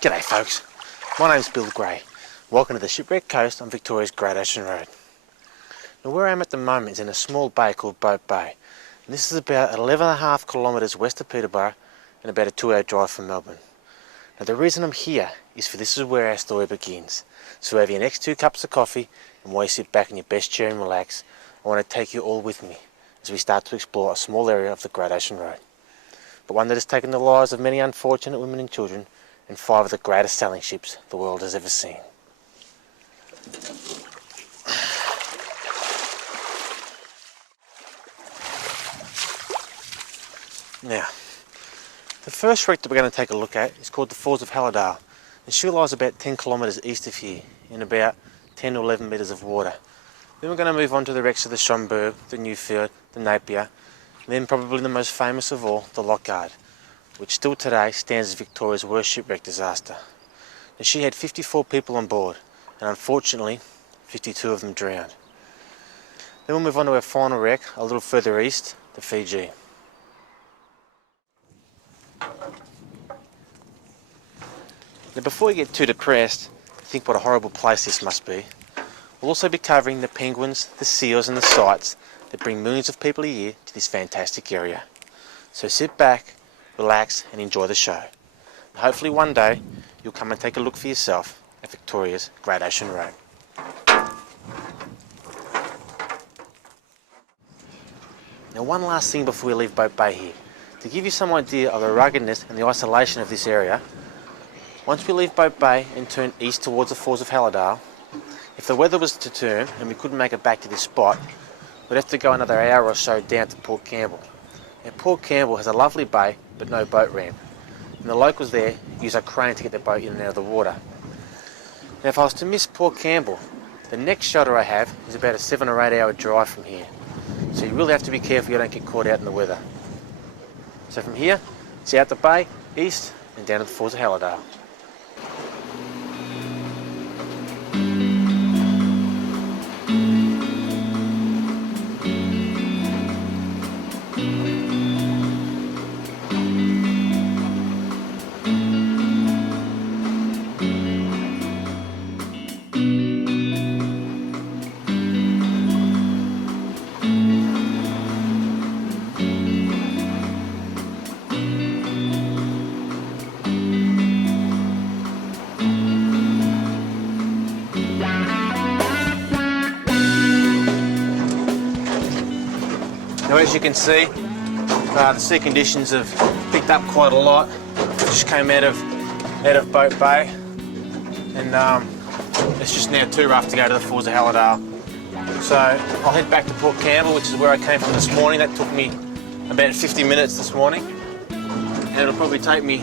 G'day folks, my name's Bill Gray. Welcome to the Shipwreck Coast on Victoria's Great Ocean Road. Now where I am at the moment is in a small bay called Boat Bay. And this is about 11.5 kilometres west of Peterborough and about a 2-hour drive from Melbourne. Now the reason I'm here is for this is where our story begins. So over your next 2 cups of coffee and while you sit back in your best chair and relax, I want to take you all with me as we start to explore a small area of the Great Ocean Road. But one that has taken the lives of many unfortunate women and children and 5 of the greatest sailing ships the world has ever seen. Now, the first wreck that we're going to take a look at is called the Falls of Halladale, and she lies about 10 kilometres east of here in about 10 or 11 metres of water. Then we're going to move on to the wrecks of the Schomberg, the Newfield, the Napier, and then probably the most famous of all, the Loch Ard, which still today stands as Victoria's worst shipwreck disaster. Now, she had 54 people on board, and unfortunately 52 of them drowned. Then we'll move on to our final wreck a little further east, the Fiji. Now before you get too depressed, think what a horrible place this must be. We'll also be covering the penguins, the seals and the sights that bring millions of people a year to this fantastic area. So sit back, relax and enjoy the show. And hopefully one day you'll come and take a look for yourself at Victoria's Great Ocean Road. Now one last thing before we leave Boat Bay here. To give you some idea of the ruggedness and the isolation of this area, once we leave Boat Bay and turn east towards the Falls of Halladale, if the weather was to turn and we couldn't make it back to this spot, we'd have to go another hour or so down to Port Campbell. Now Port Campbell has a lovely bay but no boat ramp, and the locals there use a crane to get the boat in and out of the water. Now if I was to miss Port Campbell, the next shelter I have is about a 7 or 8 hour drive from here, so you really have to be careful you don't get caught out in the weather. So from here, it's out the bay, east and down to the Falls of Halladale. Now as you can see, the sea conditions have picked up quite a lot. Just came out of Boat Bay, and it's just now too rough to go to the Falls of Halladale. So I'll head back to Port Campbell, which is where I came from this morning. That took me about 50 minutes this morning, and it'll probably take me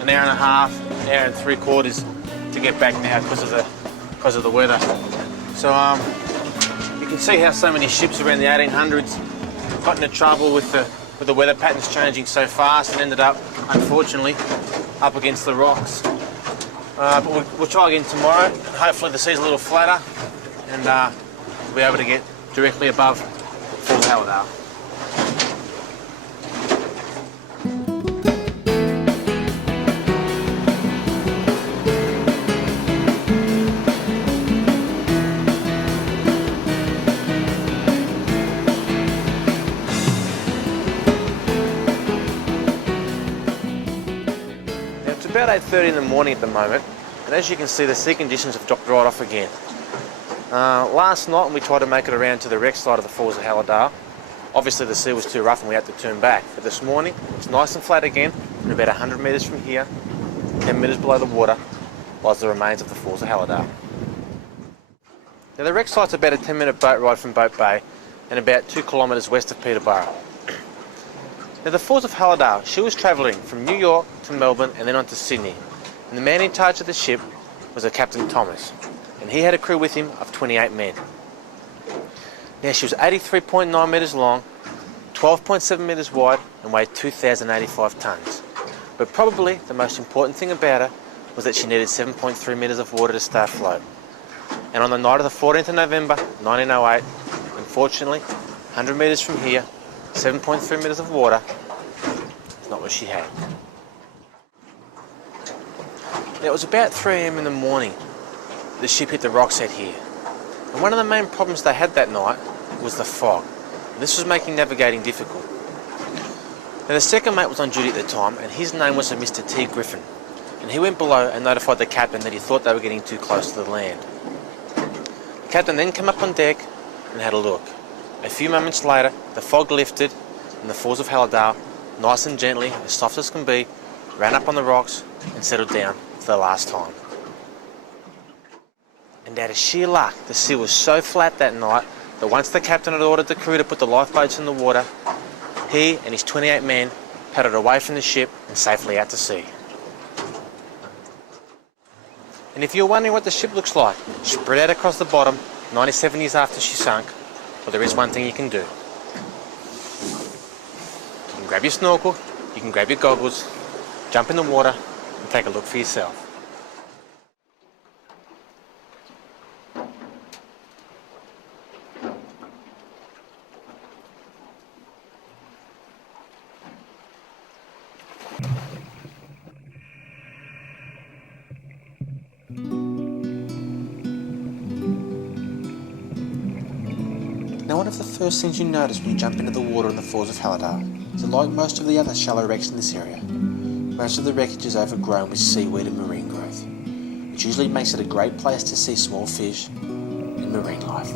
an hour and a half, an hour and 3/4 to get back now because of the weather. So you can see how so many ships around the 1800s got into trouble with the weather patterns changing so fast and ended up, unfortunately, up against the rocks. But we'll try again tomorrow. Hopefully the sea's a little flatter and we'll be able to get directly above Falls of Halladale. About 8:30 in the morning at the moment, and as you can see the sea conditions have dropped right off again. Last night when we tried to make it around to the wreck side of the Falls of Halladale, obviously the sea was too rough and we had to turn back, but this morning it's nice and flat again, and about 100 metres from here, 10 metres below the water, lies the remains of the Falls of Halladale. Now the wreck site's about a 10-minute boat ride from Boat Bay and about 2 kilometres west of Peterborough. Now the Falls of Halladale, she was travelling from New York to Melbourne and then on to Sydney. And the man in charge of the ship was a Captain Thomas, and he had a crew with him of 28 men. Now she was 83.9 metres long, 12.7 metres wide and weighed 2,085 tonnes. But probably the most important thing about her was that she needed 7.3 metres of water to stay afloat. And on the night of the 14th of November 1908, unfortunately, 100 metres from here, 7.3 metres of water is not what she had. Now, it was about 3 AM in the morning the ship hit the rocks out here. And one of the main problems they had that night was the fog. And this was making navigating difficult. Now, the second mate was on duty at the time, and his name was a Mr. T. Griffin. And he went below and notified the captain that he thought they were getting too close to the land. The captain then came up on deck and had a look. A few moments later, the fog lifted and the falls of Halladale, nice and gently, as soft as can be, ran up on the rocks and settled down for the last time. And out of sheer luck, the sea was so flat that night that once the captain had ordered the crew to put the lifeboats in the water, he and his 28 men paddled away from the ship and safely out to sea. And if you're wondering what the ship looks like, spread out across the bottom, 97 years after she sunk, well, there is one thing you can do. You can grab your snorkel, you can grab your goggles, jump in the water and take a look for yourself. Now, one of the first things you notice when you jump into the water in the falls of Halladale is that, like most of the other shallow wrecks in this area, most of the wreckage is overgrown with seaweed and marine growth, which usually makes it a great place to see small fish and marine life.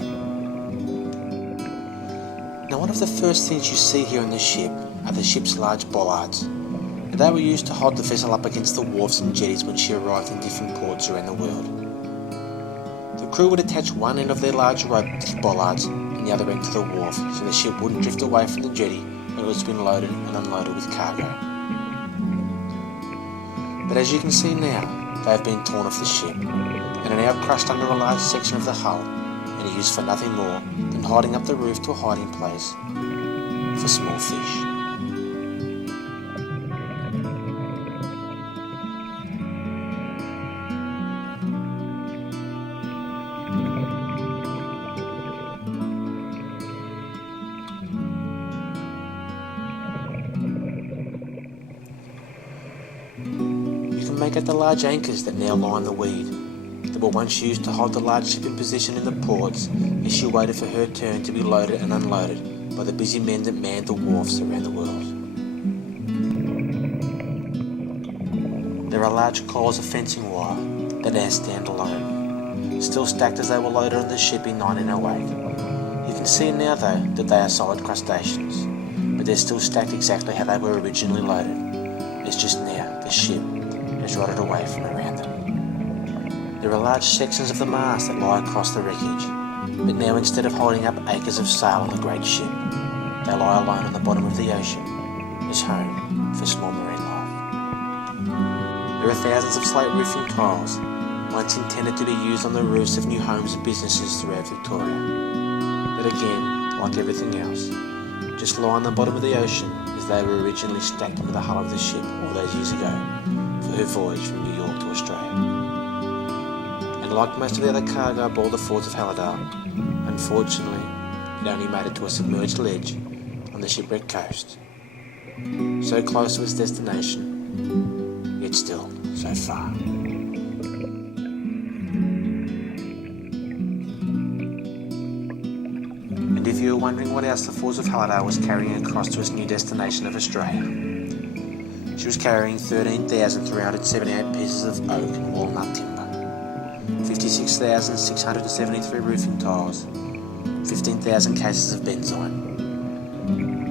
Now, one of the first things you see here on the ship are the ship's large bollards. And they were used to hold the vessel up against the wharves and jetties when she arrived in different ports around the world. The crew would attach one end of their large rope to the bollards and the other end to the wharf so the ship wouldn't drift away from the jetty when it was been loaded and unloaded with cargo. But as you can see now, they have been torn off the ship and are now crushed under a large section of the hull and are used for nothing more than hiding up the roof to a hiding place for small fish. Make out the large anchors that now line the weed, that were once used to hold the large ship in position in the ports as she waited for her turn to be loaded and unloaded by the busy men that manned the wharfs around the world. There are large coils of fencing wire that now stand alone, still stacked as they were loaded on the ship in 1908. You can see now though that they are solid crustaceans, but they're still stacked exactly how they were originally loaded. It's just now the ship has rotted away from around them. There are large sections of the mast that lie across the wreckage, but now instead of holding up acres of sail on the great ship, they lie alone on the bottom of the ocean as home for small marine life. There are thousands of slate roofing tiles, once intended to be used on the roofs of new homes and businesses throughout Victoria. But again, like everything else, just lie on the bottom of the ocean as they were originally stacked into the hull of the ship all those years ago for her voyage from New York to Australia. And like most of the other cargo aboard the forts of Halladale, unfortunately, it only made it to a submerged ledge on the Shipwreck Coast. So close to its destination, yet still so far. And if you were wondering what else the Falls of Halladale was carrying across to its new destination of Australia, she was carrying 13,378 pieces of oak and walnut timber, 56,673 roofing tiles, 15,000 cases of benzine,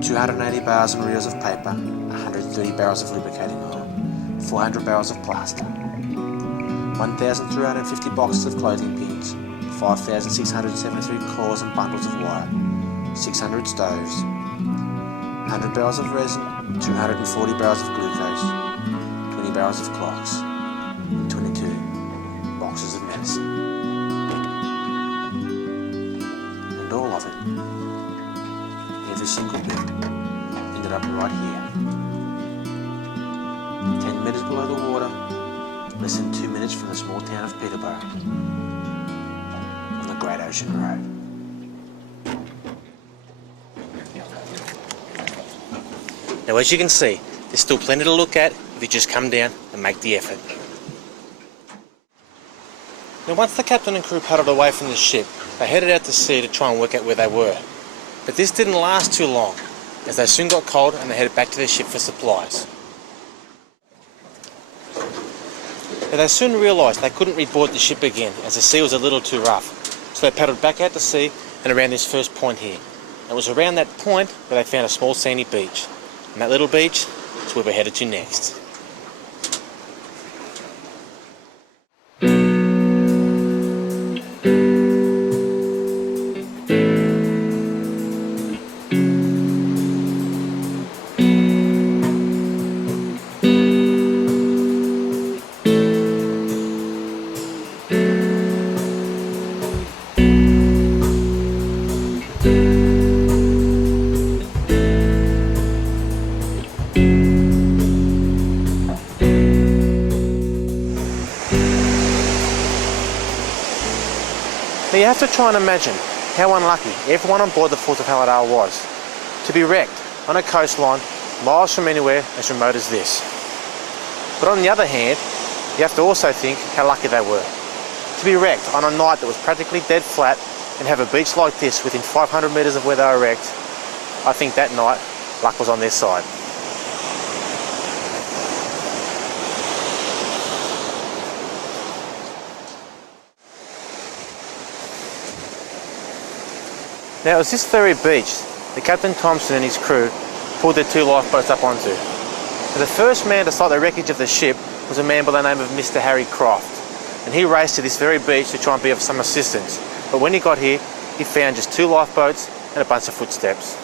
280 bales and reels of paper, 130 barrels of lubricating oil, 400 barrels of plaster, 1,350 boxes of clothing pins, 5,673 cores and bundles of wire, 600 stoves, 100 barrels of resin, 240 barrels of glucose, 20 barrels of clocks, and 22 boxes of medicine. And all of it, every single bit, ended up right here. 10 metres below the water, less than 2 minutes from the small town of Peterborough, on the Great Ocean Road. Now, as you can see, there's still plenty to look at if you just come down and make the effort. Now once the captain and crew paddled away from the ship, they headed out to sea to try and work out where they were. But this didn't last too long, as they soon got cold and they headed back to their ship for supplies. But they soon realised they couldn't reboard the ship again, as the sea was a little too rough. So they paddled back out to sea and around this first point here. And it was around that point where they found a small sandy beach. And that little beach is where we're headed to next. Now you have to try and imagine how unlucky everyone on board the Falls of Halladale was to be wrecked on a coastline miles from anywhere as remote as this. But on the other hand, you have to also think how lucky they were to be wrecked on a night that was practically dead flat and have a beach like this within 500 metres of where they were wrecked. I think that night luck was on their side. Now it was this very beach that Captain Thompson and his crew pulled their 2 lifeboats up onto. Now, the first man to sight the wreckage of the ship was a man by the name of Mr. Harry Croft, and he raced to this very beach to try and be of some assistance. But when he got here, he found just 2 lifeboats and a bunch of footsteps.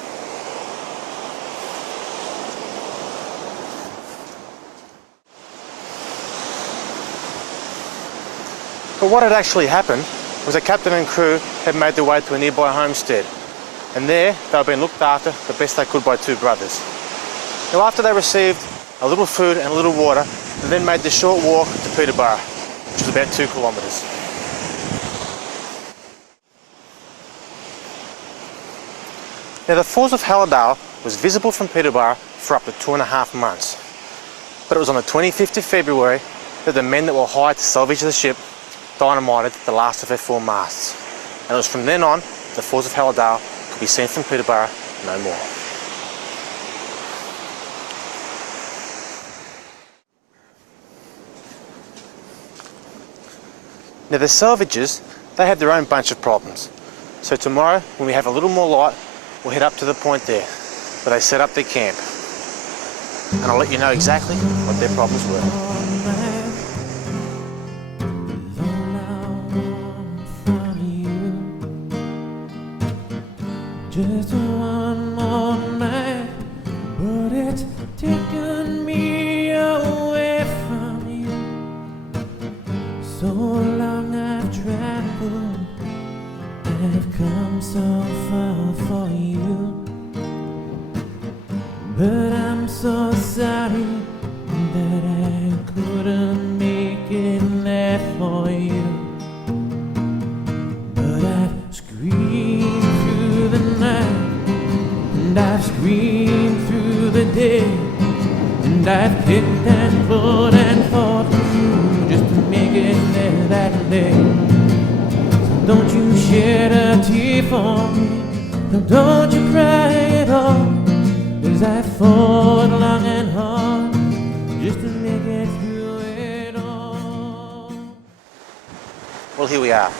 But what had actually happened was the captain and crew had made their way to a nearby homestead, and there they were being looked after the best they could by 2 brothers. Now after they received a little food and a little water, they then made the short walk to Peterborough, which was about 2 kilometres. Now the Falls of Halladale was visible from Peterborough for up to 2.5 months, but it was on the 25th of February that the men that were hired to salvage the ship dynamited the last of her 4 masts, and it was from then on the Falls of Halladale could be seen from Peterborough no more. Now the salvagers, they had their own bunch of problems, so tomorrow when we have a little more light we'll head up to the point there where they set up their camp, and I'll let you know exactly what their problems were. Just one more night, but it's taken me away from you. So long I've traveled, I've come so far for you. But I'm so sorry that I couldn't make it there for you. But I've screamed the night, and I've screamed through the day, and I've kicked and pulled and fought with you just to make it there that day. So don't you shed a tear for me, no, don't you cry at all, 'cause I fought long and hard just to make it through it all. Well, here we are.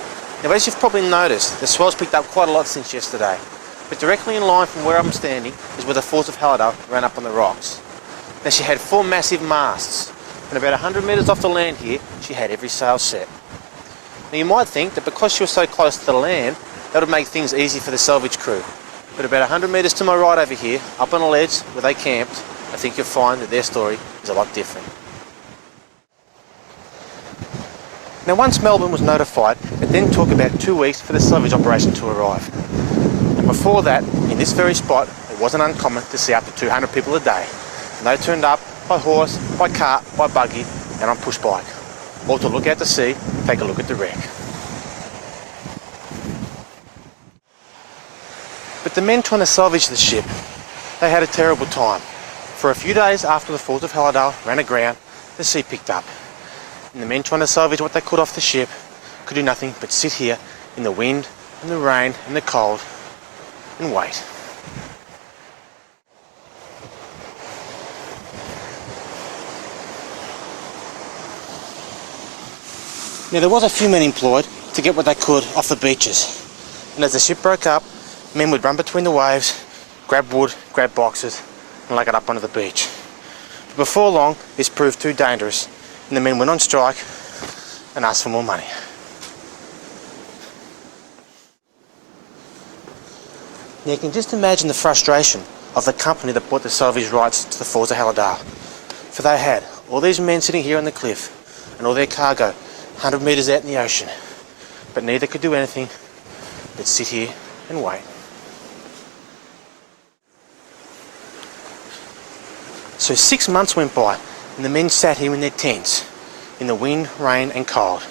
Now, as you've probably noticed, the swell's picked up quite a lot since yesterday, but directly in line from where I'm standing is where the Falls of Halladale ran up on the rocks. Now, she had 4 massive masts, and about 100 metres off the land here, she had every sail set. Now, you might think that because she was so close to the land, that would make things easy for the salvage crew. But about 100 metres to my right over here, up on a ledge where they camped, I think you'll find that their story is a lot different. Now, once Melbourne was notified, it then took about 2 weeks for the salvage operation to arrive. And before that, in this very spot, it wasn't uncommon to see up to 200 people a day. And they turned up by horse, by cart, by buggy, and on push bike, all to look out to sea and take a look at the wreck. But the men trying to salvage the ship, they had a terrible time. For a few days after the Falls of Halladale ran aground, the sea picked up. And the men trying to salvage what they could off the ship could could do nothing but sit here in the wind and the rain and the cold and wait. Now there was a few men employed to get what they could off the beaches, and as the ship broke up, men would run between the waves, grab wood, grab boxes and lug it up onto the beach. But before long this proved too dangerous and the men went on strike and asked for more money. Now you can just imagine the frustration of the company that bought the salvage rights to the falls of Halladale, for they had all these men sitting here on the cliff and all their cargo 100 metres out in the ocean, but neither could do anything but sit here and wait. So 6 months went by and the men sat here in their tents in the wind, rain and cold,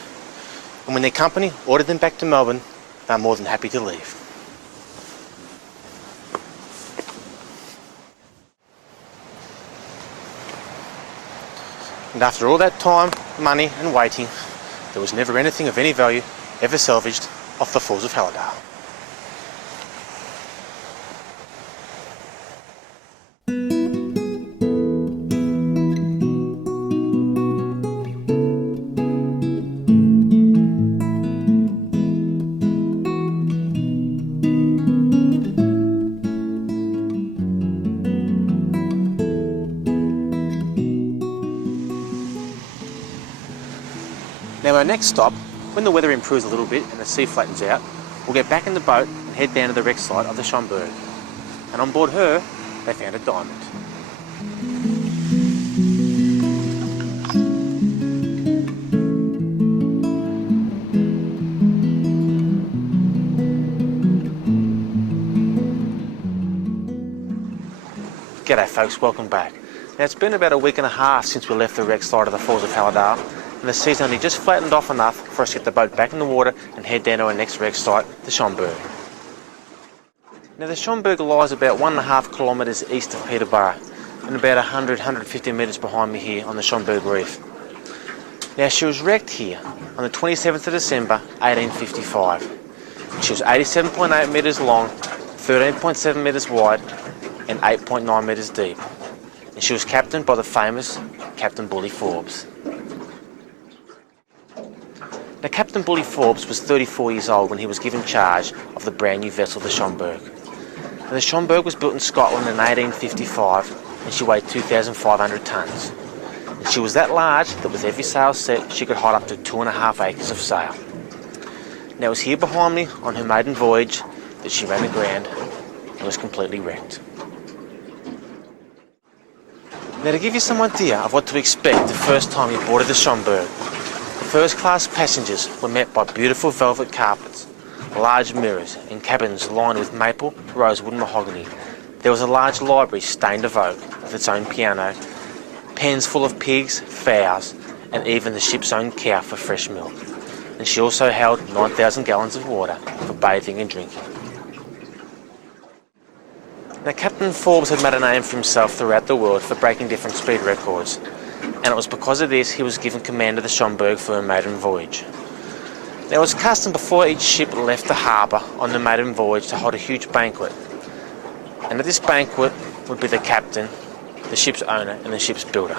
and when their company ordered them back to Melbourne, they were more than happy to leave. And after all that time, money and waiting, there was never anything of any value ever salvaged off the falls of Halladale. Now our next stop, when the weather improves a little bit and the sea flattens out, we'll get back in the boat and head down to the wreck site of the Schomberg. And on board her, they found a diamond. G'day folks, welcome back. Now it's been about a week and a half since we left the wreck site of the falls of Halladale, and the sea's only just flattened off enough for us to get the boat back in the water and head down to our next wreck site, the Schomberg. Now the Schomberg lies about 1.5 kilometres east of Peterborough and about 150 metres behind me here on the Schomberg reef. Now she was wrecked here on the 27th of December 1855. She was 87.8 metres long, 13.7 metres wide and 8.9 metres deep. And she was captained by the famous Captain Bully Forbes. Now Captain Bully Forbes was 34 years old when he was given charge of the brand new vessel, the Schomberg. And the Schomberg was built in Scotland in 1855 and she weighed 2,500 tonnes. And she was that large that with every sail set she could hold up to 2.5 acres of sail. Now it was here behind me on her maiden voyage that she ran aground and was completely wrecked. Now to give you some idea of what to expect the first time you boarded the Schomberg, first-class passengers were met by beautiful velvet carpets, large mirrors and cabins lined with maple, rosewood and mahogany. There was a large library stained of oak with its own piano, pens full of pigs, fowls and even the ship's own cow for fresh milk. And she also held 9,000 gallons of water for bathing and drinking. Now Captain Forbes had made a name for himself throughout the world for breaking different speed records, and it was because of this he was given command of the Schomberg for her maiden voyage. There was custom before each ship left the harbour on the maiden voyage to hold a huge banquet, and at this banquet would be the captain, the ship's owner and the ship's builder.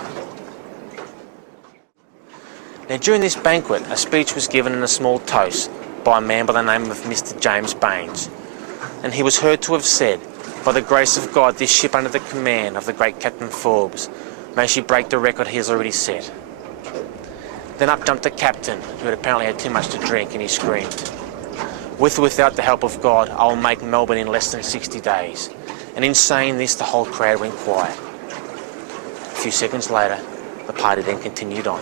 Now during this banquet a speech was given in a small toast by a man by the name of Mr. James Baines, and he was heard to have said, "By the grace of God, this ship under the command of the great Captain Forbes, may she break the record he has already set." Then up jumped the captain, who had apparently had too much to drink, and he screamed, "With or without the help of God, I will make Melbourne in less than 60 days. And in saying this, the whole crowd went quiet. A few seconds later, the party then continued on.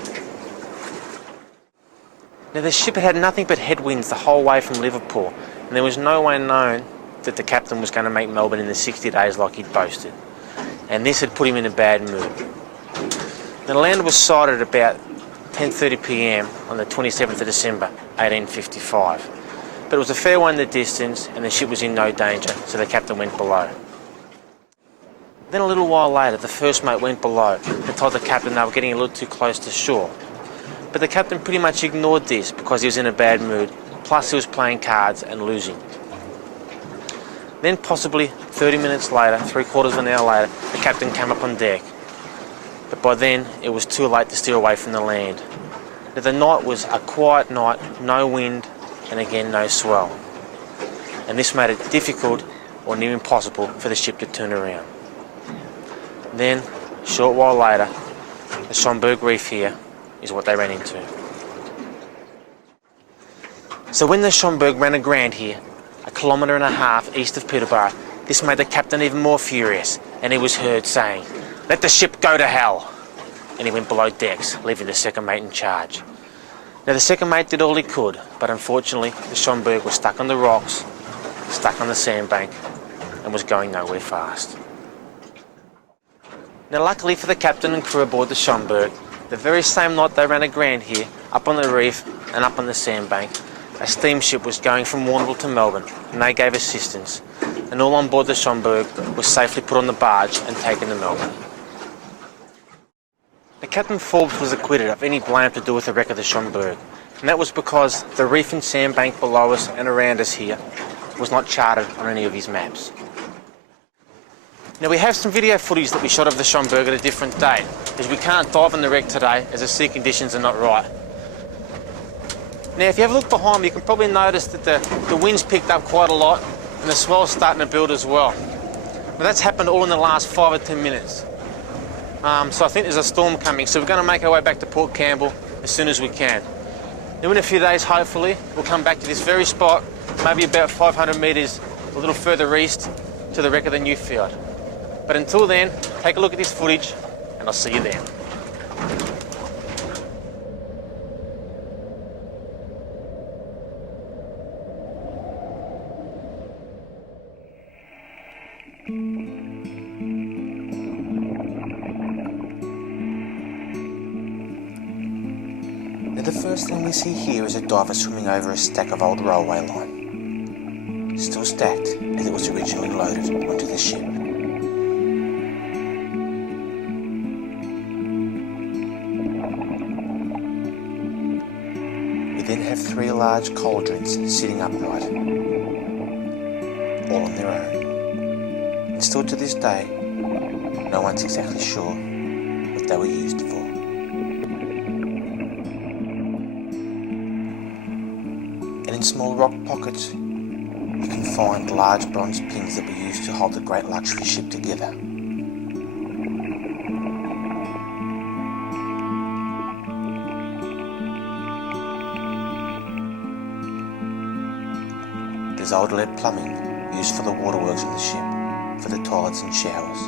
Now the ship had had nothing but headwinds the whole way from Liverpool, and there was no way known that the captain was going to make Melbourne in the 60 days like he'd boasted. And this had put him in a bad mood. The land was sighted at about 10:30 p.m. on the 27th of December 1855. But it was a fair way in the distance and the ship was in no danger, so the captain went below. Then a little while later, the first mate went below and told the captain they were getting a little too close to shore. but the captain pretty much ignored this because he was in a bad mood, plus he was playing cards and losing. Then possibly 30 minutes later, 3/4 of an hour later, the captain came up on deck. But by then, it was too late to steer away from the land. Now, the night was a quiet night, no wind, and again no swell. And this made it difficult or near impossible for the ship to turn around. Then, a short while later, the Schomberg reef here is what they ran into. So when the Schomberg ran aground here, 1.5 kilometres east of Peterborough, this made the captain even more furious, and he was heard saying, "Let the ship go to hell!" And he went below decks, leaving the second mate in charge. Now the second mate did all he could, but unfortunately the Schomberg was stuck on the rocks, stuck on the sandbank, and was going nowhere fast. Now luckily for the captain and crew aboard the Schomberg, the very same night they ran aground here, up on the reef and up on the sandbank, a steamship was going from Warrnambool to Melbourne, and they gave assistance, and all on board the Schomberg was safely put on the barge and taken to Melbourne. Now, Captain Forbes was acquitted of any blame to do with the wreck of the Schomberg, and that was because the reef and sandbank below us and around us here was not charted on any of his maps. Now we have some video footage that we shot of the Schomberg at a different date, as we can't dive on the wreck today as the sea conditions are not right. Now if you have a look behind me, you can probably notice that the wind's picked up quite a lot and the swell's starting to build as well. Now that's happened all in the last 5 or 10 minutes. So I think there's a storm coming, so we're going to make our way back to Port Campbell as soon as we can. Now in a few days, hopefully, we'll come back to this very spot, maybe about 500 metres a little further east to the wreck of the Newfield. But until then, take a look at this footage and I'll see you then. Now the first thing we see here is a diver swimming over a stack of old railway line, still stacked as it was originally loaded onto the ship. We then have 3 large cauldrons sitting upright, all on their own. And still to this day, no one's exactly sure what they were used for. And in small rock pockets, you can find large bronze pins that were used to hold the great luxury ship together. There's old lead plumbing used for the waterworks on the ship, for the toilets and showers,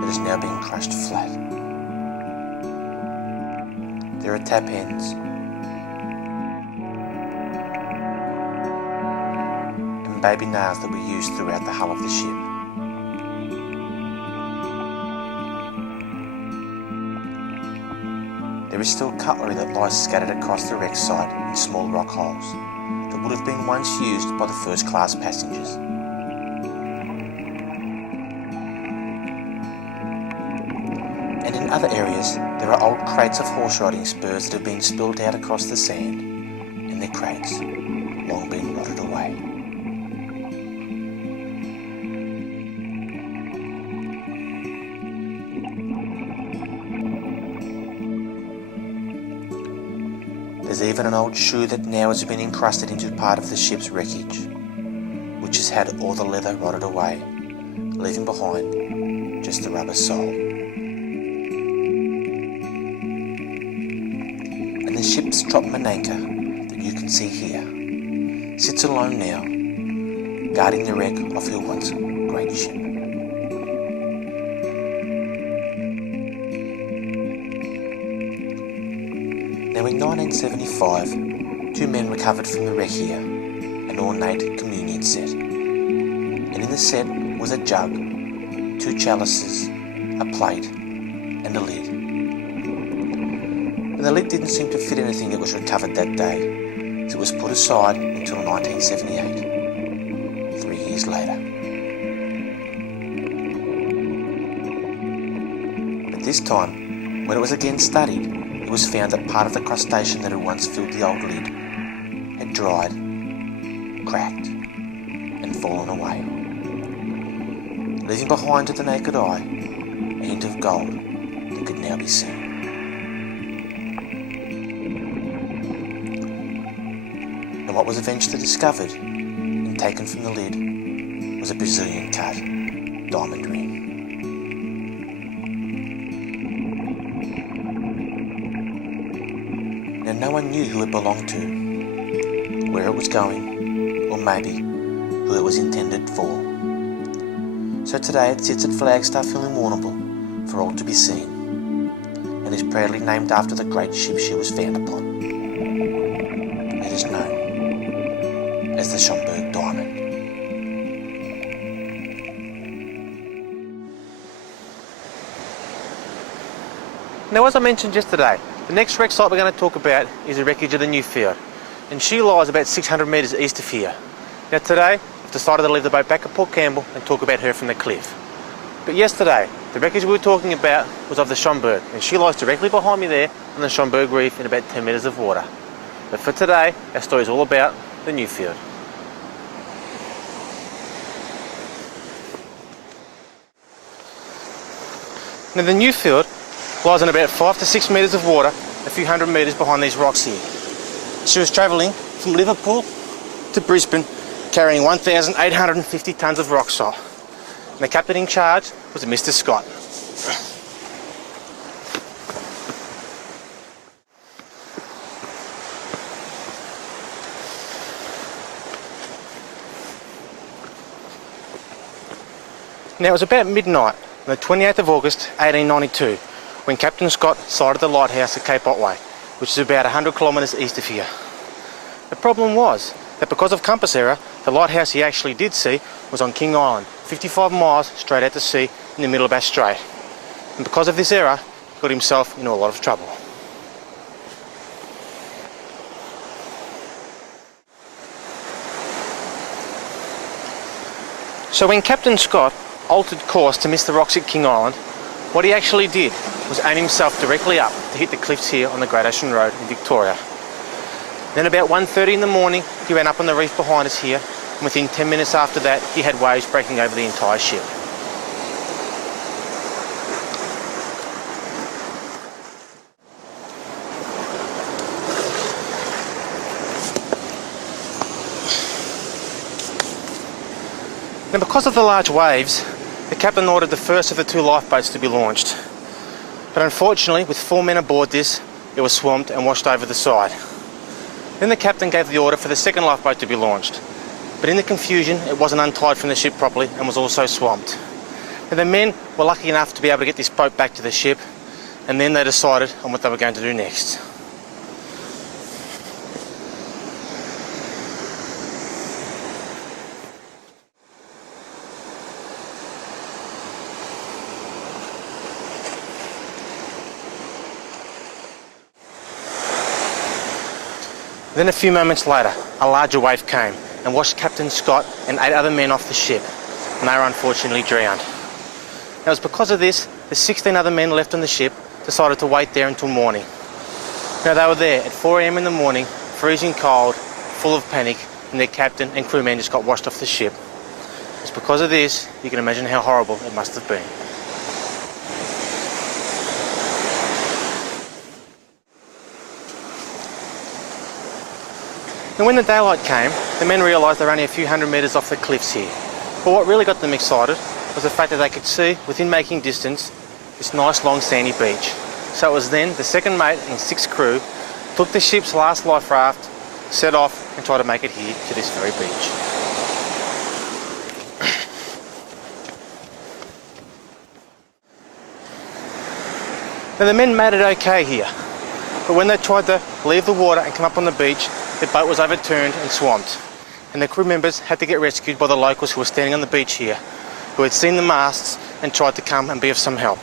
that is now being crushed flat. There are tap ends and baby nails that were used throughout the hull of the ship. There is still cutlery that lies scattered across the wreck site in small rock holes that would have been once used by the first class passengers. And in other areas, there are old crates of horse riding spurs that have been spilled out across the sand, and their crates long been rotted away. There's even an old shoe that now has been encrusted into part of the ship's wreckage, which has had all the leather rotted away, leaving behind just the rubber sole. And the ship's topman anchor that you can see here sits alone now, guarding the wreck of her once great ship. Now in 1975, 2 men recovered from the wreck here an ornate communion set. And in the set was a jug, 2 chalices, a plate and a lid. And the lid didn't seem to fit anything that was recovered that day, so it was put aside until 1978, 3 years later. But this time, when it was again studied, it it was found that part of the crustacean that had once filled the old lid had dried, cracked, and fallen away, leaving behind to the naked eye a hint of gold that could now be seen. And what was eventually discovered and taken from the lid was a Brazilian cut diamond ring. Now no one knew who it belonged to, where it was going, or maybe who it was intended for. So today it sits at Flagstaff Hill in Warrnambool for all to be seen, and is proudly named after the great ship she was found upon. It is known as the Schomberg Diamond. Now, as I mentioned yesterday, the next wreck site we're going to talk about is the wreckage of the Newfield, and she lies about 600 metres east of here. Now today, I've decided to leave the boat back at Port Campbell and talk about her from the cliff. But yesterday, the wreckage we were talking about was of the Schomberg, and she lies directly behind me there on the Schomberg reef in about 10 metres of water. But for today, our story is all about the Newfield. Now the Newfield lies in about 5 to 6 metres of water, a few hundred metres behind these rocks here. She was travelling from Liverpool to Brisbane, carrying 1,850 tonnes of rock salt. And the captain in charge was a Mr. Scott. Now it was about midnight on the 28th of August 1892 when Captain Scott sighted the lighthouse at Cape Otway, which is about 100 kilometres east of here. The problem was that because of compass error, the lighthouse he actually did see was on King Island, 55 miles straight out to sea in the middle of Bass Strait. And because of this error, he got himself into a lot of trouble. So when Captain Scott altered course to miss the rocks at King Island, what he actually did was aim himself directly up to hit the cliffs here on the Great Ocean Road in Victoria. Then about 1:30 in the morning, he ran up on the reef behind us here, and within 10 minutes after that, he had waves breaking over the entire ship. Now because of the large waves, the captain ordered the first of the 2 lifeboats to be launched. But unfortunately, with 4 men aboard this, it was swamped and washed over the side. Then the captain gave the order for the second lifeboat to be launched. But in the confusion, it wasn't untied from the ship properly and was also swamped. And the men were lucky enough to be able to get this boat back to the ship, and then they decided on what they were going to do next. Then a few moments later, a larger wave came and washed Captain Scott and 8 other men off the ship, and they were unfortunately drowned. Now, it was because of this, the 16 other men left on the ship decided to wait there until morning. Now, they were there at 4 AM in the morning, freezing cold, full of panic, and their captain and crewmen just got washed off the ship. It's because of this, you can imagine how horrible it must have been. And when the daylight came, the men realised they were only a few hundred metres off the cliffs here. But what really got them excited was the fact that they could see, within making distance, this nice long sandy beach. So it was then the second mate and 6 crew took the ship's last life raft, set off and tried to make it here to this very beach. Now the men made it okay here, but when they tried to leave the water and come up on the beach, the boat was overturned and swamped, and the crew members had to get rescued by the locals who were standing on the beach here, who had seen the masts and tried to come and be of some help.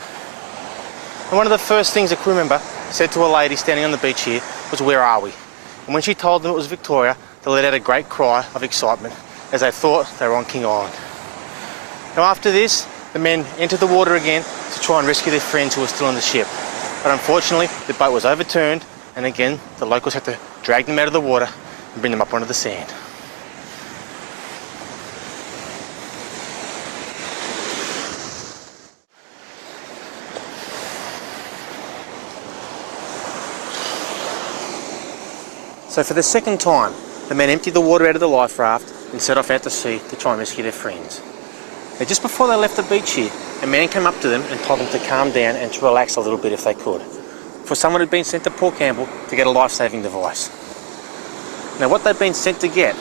And one of the first things a crew member said to a lady standing on the beach here was, "Where are we?" And when she told them it was Victoria, they let out a great cry of excitement as they thought they were on King Island. Now after this, the men entered the water again to try and rescue their friends who were still on the ship. but unfortunately the boat was overturned, and again the locals had to drag them out of the water and bring them up onto the sand. So for the second time, the men emptied the water out of the life raft and set off out to sea to try and rescue their friends. Now, just before they left the beach here, a man came up to them and told them to calm down and to relax a little bit if they could, for someone had been sent to Port Campbell to get a life-saving device. Now what they'd been sent to get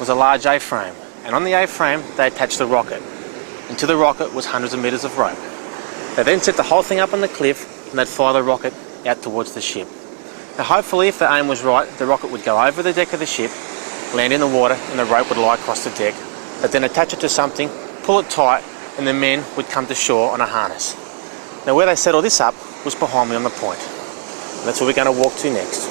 was a large A-frame, and on the A-frame they attached a rocket, and to the rocket was hundreds of metres of rope. They then set the whole thing up on the cliff and they'd fire the rocket out towards the ship. Now hopefully, if the aim was right, the rocket would go over the deck of the ship, land in the water, and the rope would lie across the deck. They'd then attach it to something, pull it tight, and the men would come to shore on a harness. Now where they set all this up was behind me on the point. And that's where we're going to walk to next.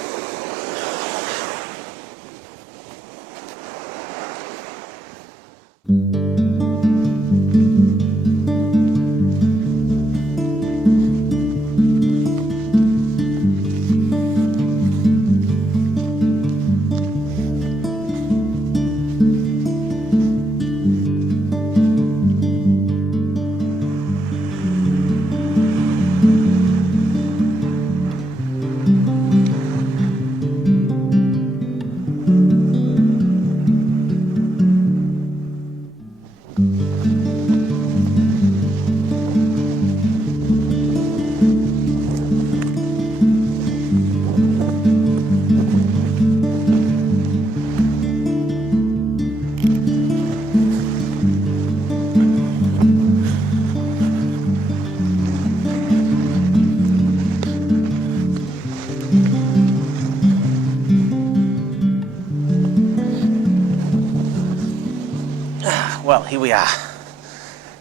Well, here we are.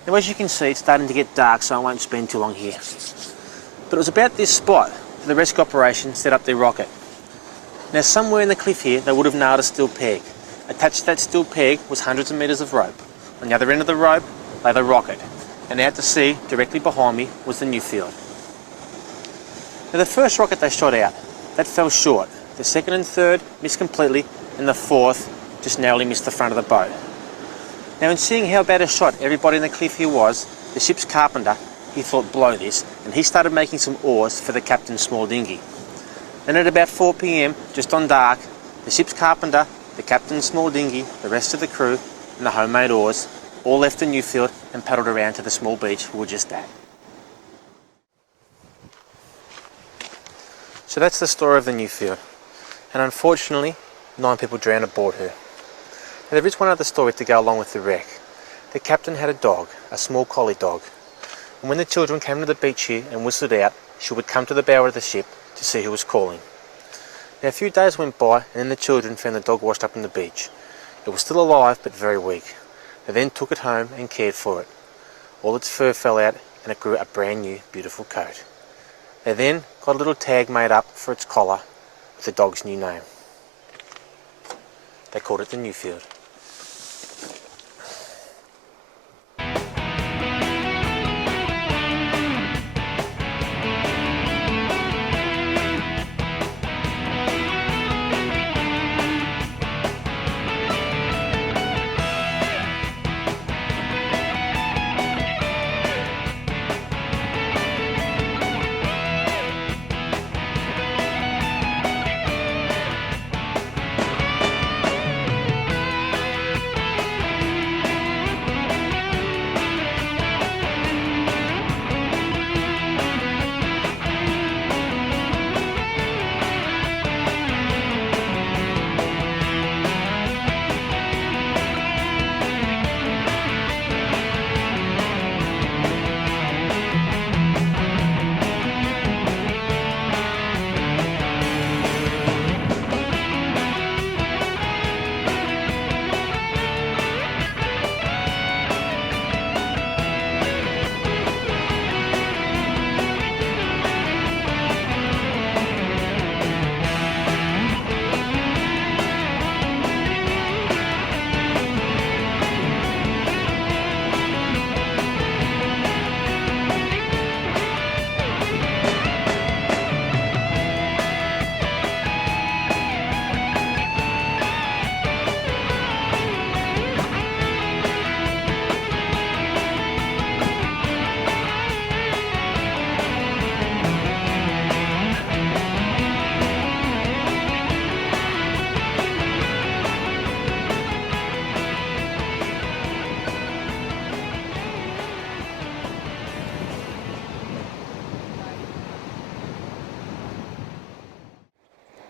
Now as you can see, it's starting to get dark, so I won't spend too long here. But it was about this spot that the rescue operation set up their rocket. Now somewhere in the cliff here, they would have nailed a steel peg. Attached to that steel peg was hundreds of metres of rope. On the other end of the rope lay the rocket, and out to sea, directly behind me, was the Newfield. Now the first rocket they shot out, that fell short. The second and third missed completely, and the fourth just narrowly missed the front of the boat. Now in seeing how bad a shot everybody in the cliff here was, the ship's carpenter, he thought blow this, and he started making some oars for the captain's small dinghy. Then at about 4 p.m, just on dark, the ship's carpenter, the captain's small dinghy, the rest of the crew, and the homemade oars all left the Newfield and paddled around to the small beach we were just at. So that's the story of the Newfield, and unfortunately 9 people drowned aboard her. Now, there is one other story to go along with the wreck. The captain had a dog, a small collie dog, and when the children came to the beach here and whistled out, she would come to the bow of the ship to see who was calling. Now a few days went by, and then the children found the dog washed up on the beach. It was still alive but very weak. They then took it home and cared for it. All its fur fell out and it grew a brand new beautiful coat. They then got a little tag made up for its collar with the dog's new name. They called it the Newfield.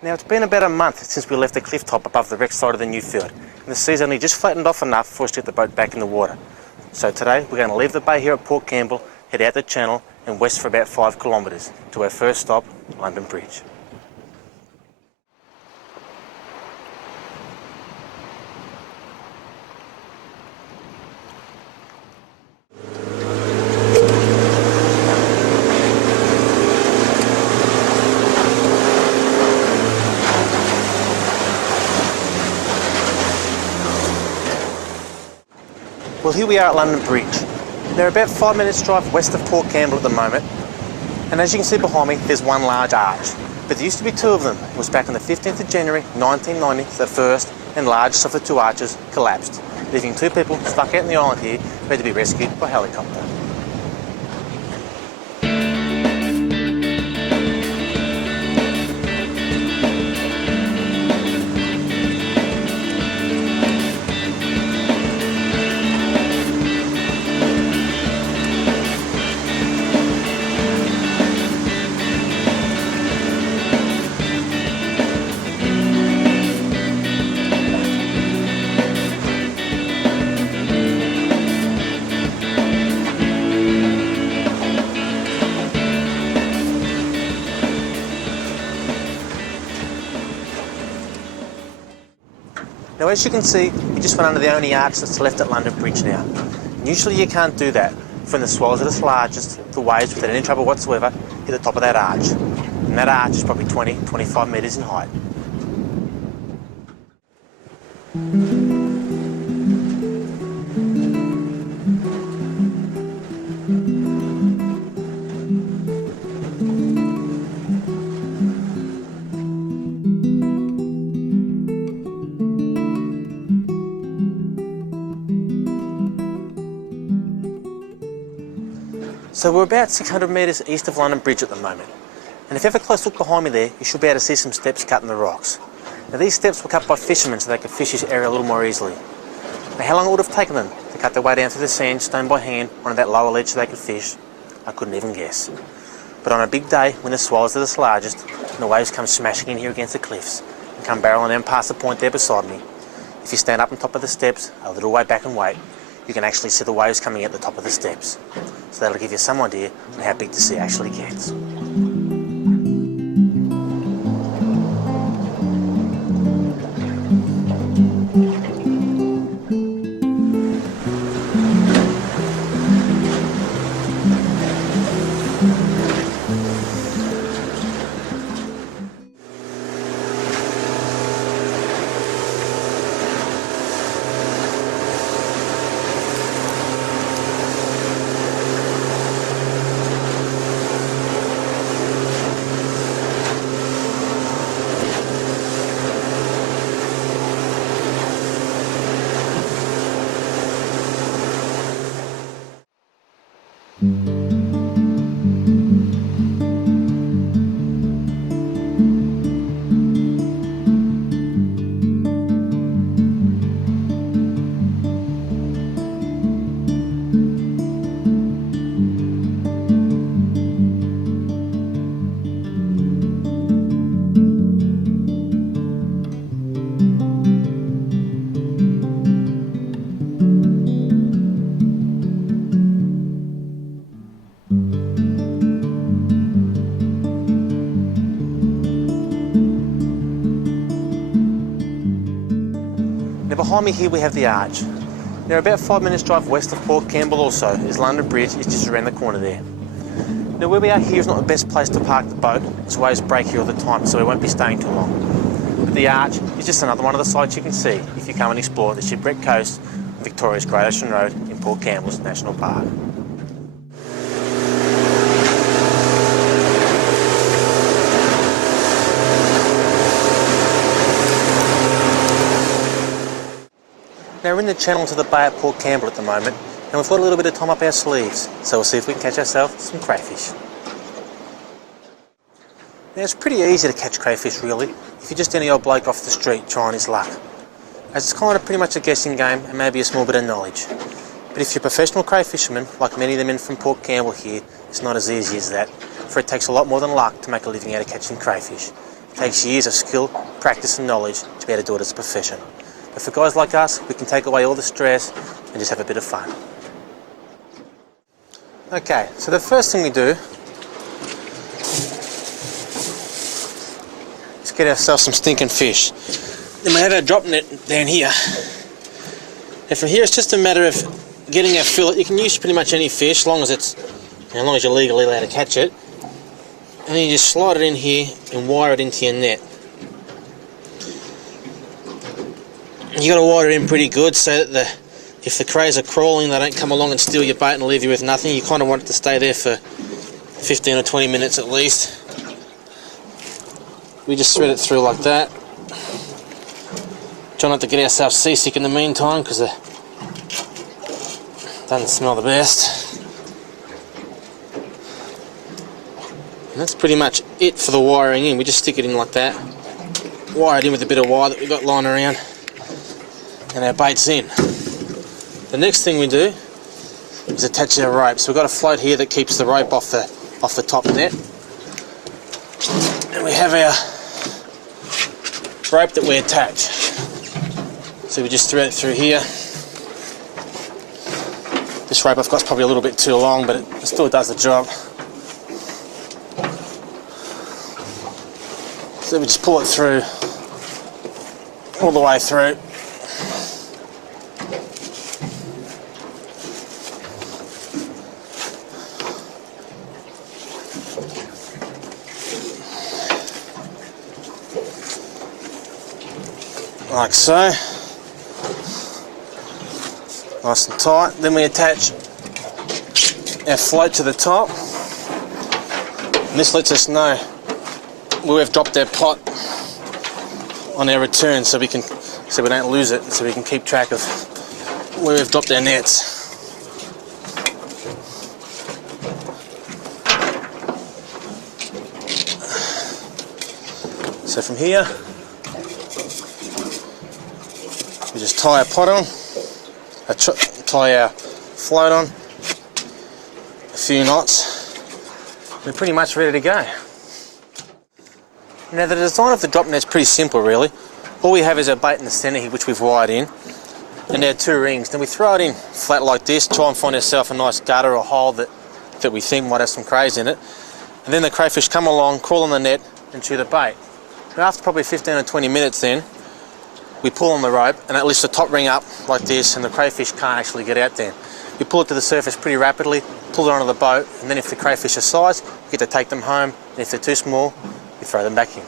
Now it's been about a month since we left the cliff top above the wreck side of the new field, and the sea's only just flattened off enough for us to get the boat back in the water. So today we're going to leave the bay here at Port Campbell, head out the channel and west for about 5 kilometres to our first stop, London Bridge. Well, here we are at London Bridge. They're about 5 minutes drive west of Port Campbell at the moment, and as you can see behind me, there's one large arch. But there used to be 2 of them. It was back on the 15th of January 1990 the first and largest of the 2 arches collapsed, leaving 2 people stuck out in the island here who had to be rescued by helicopter. Now as you can see, we just went under the only arch that's left at London Bridge now. And usually you can't do that. When the swells are its largest, the waves without any trouble whatsoever hit the top of that arch. And that arch is probably 20-25 metres in height. So we're about 600 metres east of London Bridge at the moment. And if you have a close look behind me there, you should be able to see some steps cut in the rocks. Now these steps were cut by fishermen so they could fish this area a little more easily. Now how long it would have taken them to cut their way down through the sandstone by hand onto that lower ledge so they could fish, I couldn't even guess. But on a big day when the swells are its largest and the waves come smashing in here against the cliffs and come barreling down past the point there beside me, if you stand up on top of the steps a little way back and wait, you can actually see the waves coming at the top of the steps. So that'll give you some idea on how big the sea actually gets. Behind me here we have the arch. Now about 5 minutes drive west of Port Campbell also is London Bridge, is just around the corner there. Now where we are here is not the best place to park the boat, as waves break here all the time so we won't be staying too long. But the arch is just another one of the sights you can see if you come and explore the Shipwreck Coast on Victoria's Great Ocean Road in Port Campbell's National Park. Now we're in the channel to the bay at Port Campbell at the moment, and we've got a little bit of time up our sleeves, so we'll see if we can catch ourselves some crayfish. Now it's pretty easy to catch crayfish really, if you're just any old bloke off the street trying his luck, as it's kind of pretty much a guessing game and maybe a small bit of knowledge. But if you're a professional cray fisherman, like many of the men from Port Campbell here, it's not as easy as that, for it takes a lot more than luck to make a living out of catching crayfish. It takes years of skill, practice and knowledge to be able to do it as a profession. But for guys like us, we can take away all the stress and just have a bit of fun. Okay, so the first thing we do is get ourselves some stinking fish. Then we have our drop net down here. And from here it's just a matter of getting our fillet. You can use pretty much any fish as long as you're legally allowed to catch it. And then you just slide it in here and wire it into your net. You got to wire it in pretty good so that if the crays are crawling, they don't come along and steal your bait and leave you with nothing. You kind of want it to stay there for 15 or 20 minutes at least. We just thread it through like that. Try not to get ourselves seasick in the meantime because it doesn't smell the best. And that's pretty much it for the wiring in. We just stick it in like that. Wire it in with a bit of wire that we've got lying around. And our bait's in. The next thing we do is attach our rope. So we've got a float here that keeps the rope off the top net. And we have our rope that we attach. So we just thread it through here. This rope I've got is probably a little bit too long, but it still does the job. So we just pull it through, all the way through. Like so. Nice and tight. Then we attach our float to the top. And this lets us know where we've dropped our pot on our return so we don't lose it, so we can keep track of where we've dropped our nets. So from here we just tie our pot on, tie our float on, a few knots. We're pretty much ready to go. Now the design of the drop net's pretty simple really. All we have is our bait in the centre here which we've wired in, and our two rings. Then we throw it in flat like this, try and find ourselves a nice gutter or hole that we think might have some crays in it. And then the crayfish come along, crawl on the net and chew the bait. And after probably 15 or 20 minutes then, we pull on the rope and that lifts the top ring up like this and the crayfish can't actually get out then. We pull it to the surface pretty rapidly, pull it onto the boat, and then if the crayfish are size, we get to take them home, and if they're too small, we throw them back in.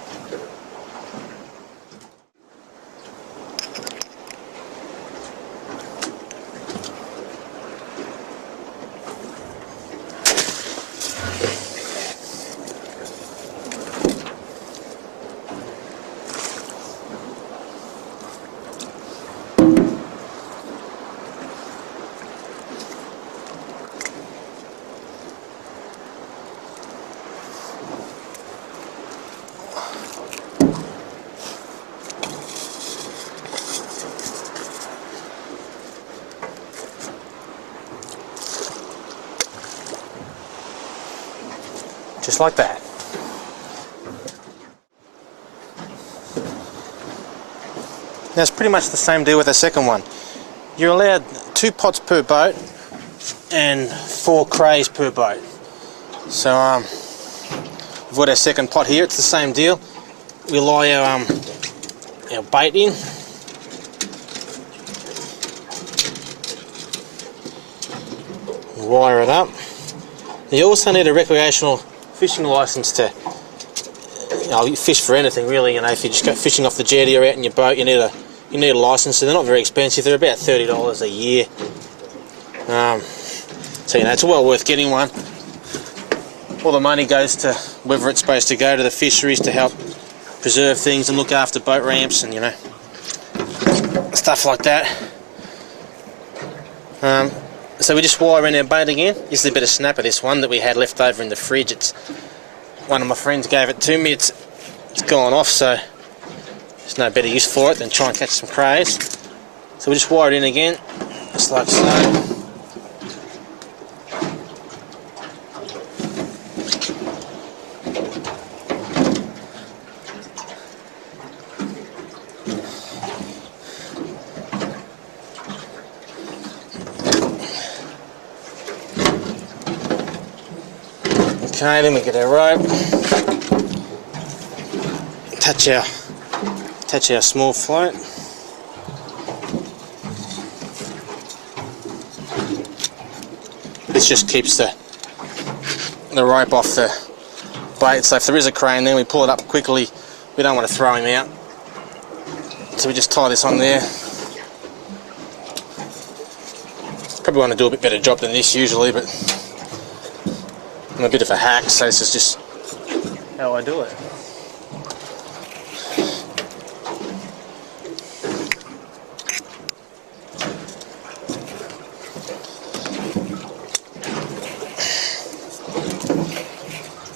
Just like that. Now it's pretty much the same deal with the second one. You're allowed 2 pots per boat and 4 crays per boat. So we've got our second pot here, it's the same deal. We lie our bait in. Wire it up. You also need a recreational fishing license to fish for anything really. You know, if you just go fishing off the jetty or out in your boat, you need a license. So they're not very expensive. They're about $30 a year. So you know, it's well worth getting one. All the money goes to wherever it's supposed to go, to the fisheries to help preserve things and look after boat ramps and stuff like that. So we just wire in our bait again. This is a bit of snapper, this one that we had left over in the fridge. It's one of my friends gave it to me. It's gone off, so there's no better use for it than try and catch some crays. So we just wire it in again, just like so. Okay, then we get our rope. Attach our small float. This just keeps the rope off the bait, so if there is a cray in there, we pull it up quickly. We don't want to throw him out, so we just tie this on there. Probably want to do a bit better job than this usually, but I'm a bit of a hack, so this is just how I do it.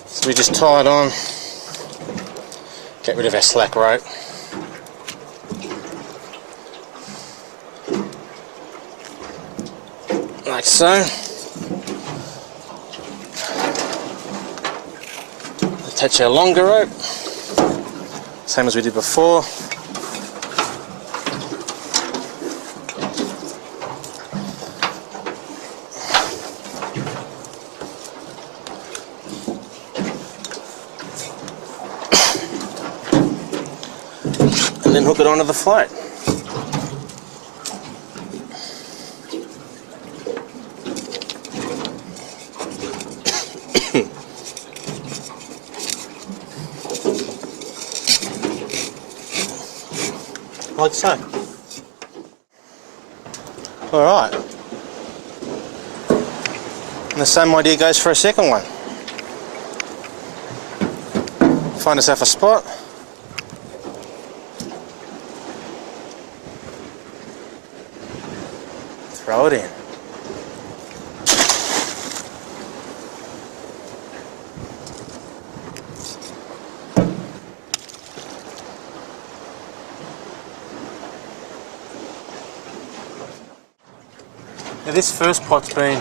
So we just tie it on, get rid of our slack rope. Like so. Attach our longer rope, same as we did before. And then hook it onto the float. Like so. Alright. And the same idea goes for a second one. Find yourself a spot. Throw it in. Now this first pot's been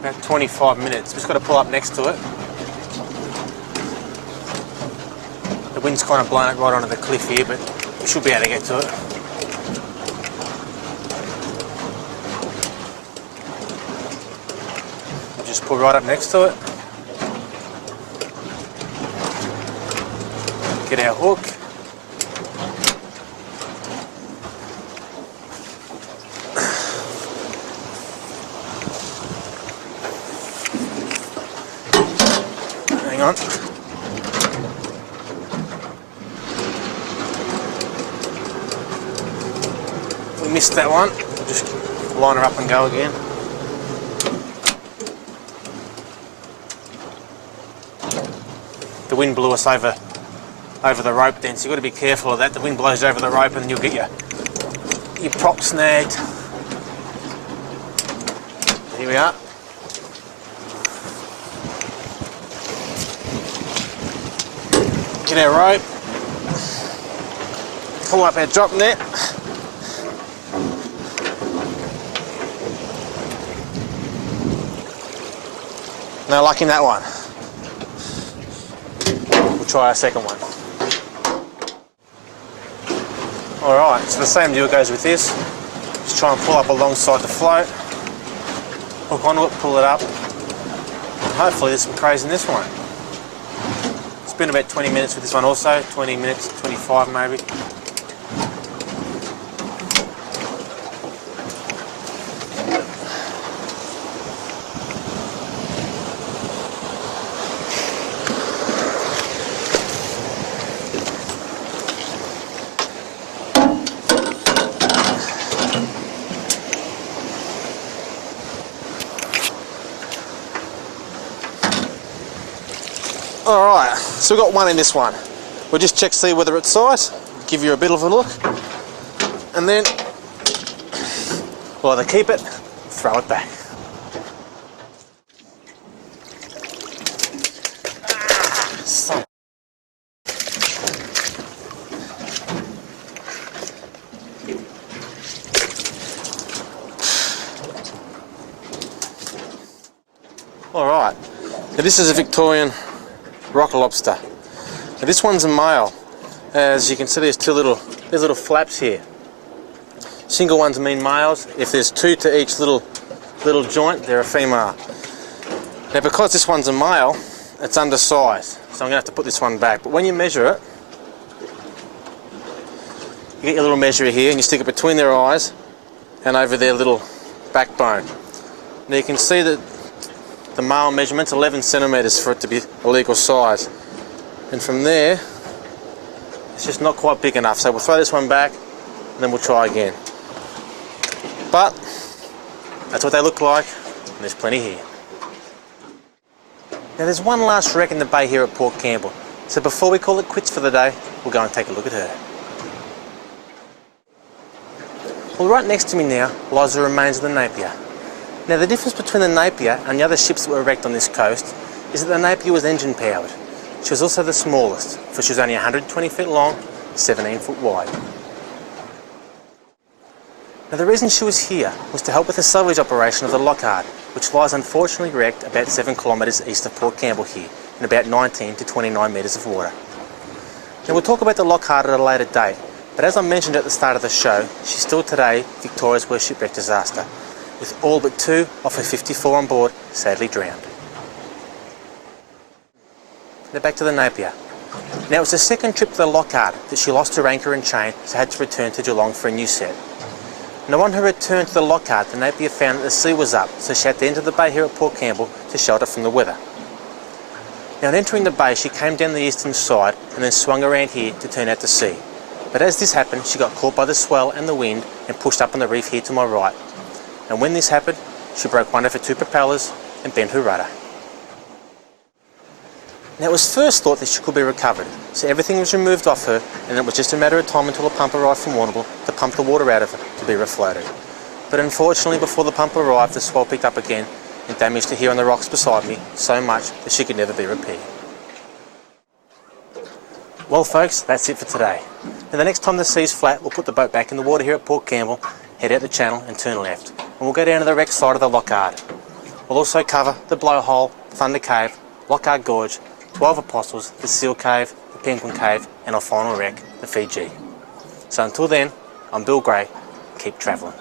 about 25 minutes. We've just got to pull up next to it. The wind's kind of blown it right onto the cliff here, but we should be able to get to it. We'll just pull right up next to it. Get our hook. Hang on. We missed that one. We'll just line her up and go again. The wind blew us over the rope then, so you've got to be careful of that. The wind blows over the rope and you'll get your prop snagged. Here we are. Get our rope, pull up our drop net, no luck in that one. We'll try our second one. Alright, so the same deal goes with this. Just try and pull up alongside the float, hook onto it, pull it up, and hopefully there's some crays in this one. It's been about 20 minutes with this one also, 20 minutes, 25 maybe. Alright, so we've got one in this one. We'll just check, see whether it's size, give you a bit of a look, and then we'll either keep it, throw it back. So. Alright, now this is a Victorian Rock Lobster. Now this one's a male. As you can see, there's there's little flaps here. Single ones mean males. If there's two to each little joint, they're a female. Now because this one's a male, it's undersized, so I'm going to have to put this one back. But when you measure it, you get your little measurer here and you stick it between their eyes and over their little backbone. Now you can see that the male measurement's 11 centimetres for it to be a legal size. And from there, it's just not quite big enough. So we'll throw this one back and then we'll try again. But that's what they look like, and there's plenty here. Now there's one last wreck in the bay here at Port Campbell. So before we call it quits for the day, we'll go and take a look at her. Well, right next to me now lies the remains of the Napier. Now the difference between the Napier and the other ships that were wrecked on this coast is that the Napier was engine powered. She was also the smallest, for she was only 120 feet long, 17 foot wide. Now the reason she was here was to help with the salvage operation of the Loch Ard, which lies unfortunately wrecked about 7 kilometres east of Port Campbell here, in about 19 to 29 metres of water. Now we'll talk about the Loch Ard at a later date, but as I mentioned at the start of the show, she's still today Victoria's worst shipwreck disaster, with all but 2 of her 54 on board sadly drowned. Now back to the Napier. Now it was the second trip to the Loch Ard that she lost her anchor and chain, so had to return to Geelong for a new set. Now on her return to the Loch Ard, the Napier found that the sea was up, so she had to enter the bay here at Port Campbell to shelter from the weather. Now on entering the bay, she came down the eastern side and then swung around here to turn out to sea. But as this happened, she got caught by the swell and the wind and pushed up on the reef here to my right. And when this happened, she broke one of her 2 propellers and bent her rudder. Now it was first thought that she could be recovered, so everything was removed off her and it was just a matter of time until a pump arrived from Warrnambool to pump the water out of her to be refloated. But unfortunately before the pump arrived, the swell picked up again and damaged her here on the rocks beside me so much that she could never be repaired. Well folks, that's it for today. Now the next time the sea's flat, we'll put the boat back in the water here at Port Campbell, head out the channel and turn left. And we'll go down to the wreck side of the Loch Ard. We'll also cover the Blowhole, Thunder Cave, Loch Ard Gorge, 12 Apostles, the Seal Cave, the Penguin Cave, and our final wreck, the Fiji. So until then, I'm Bill Gray. Keep travelling.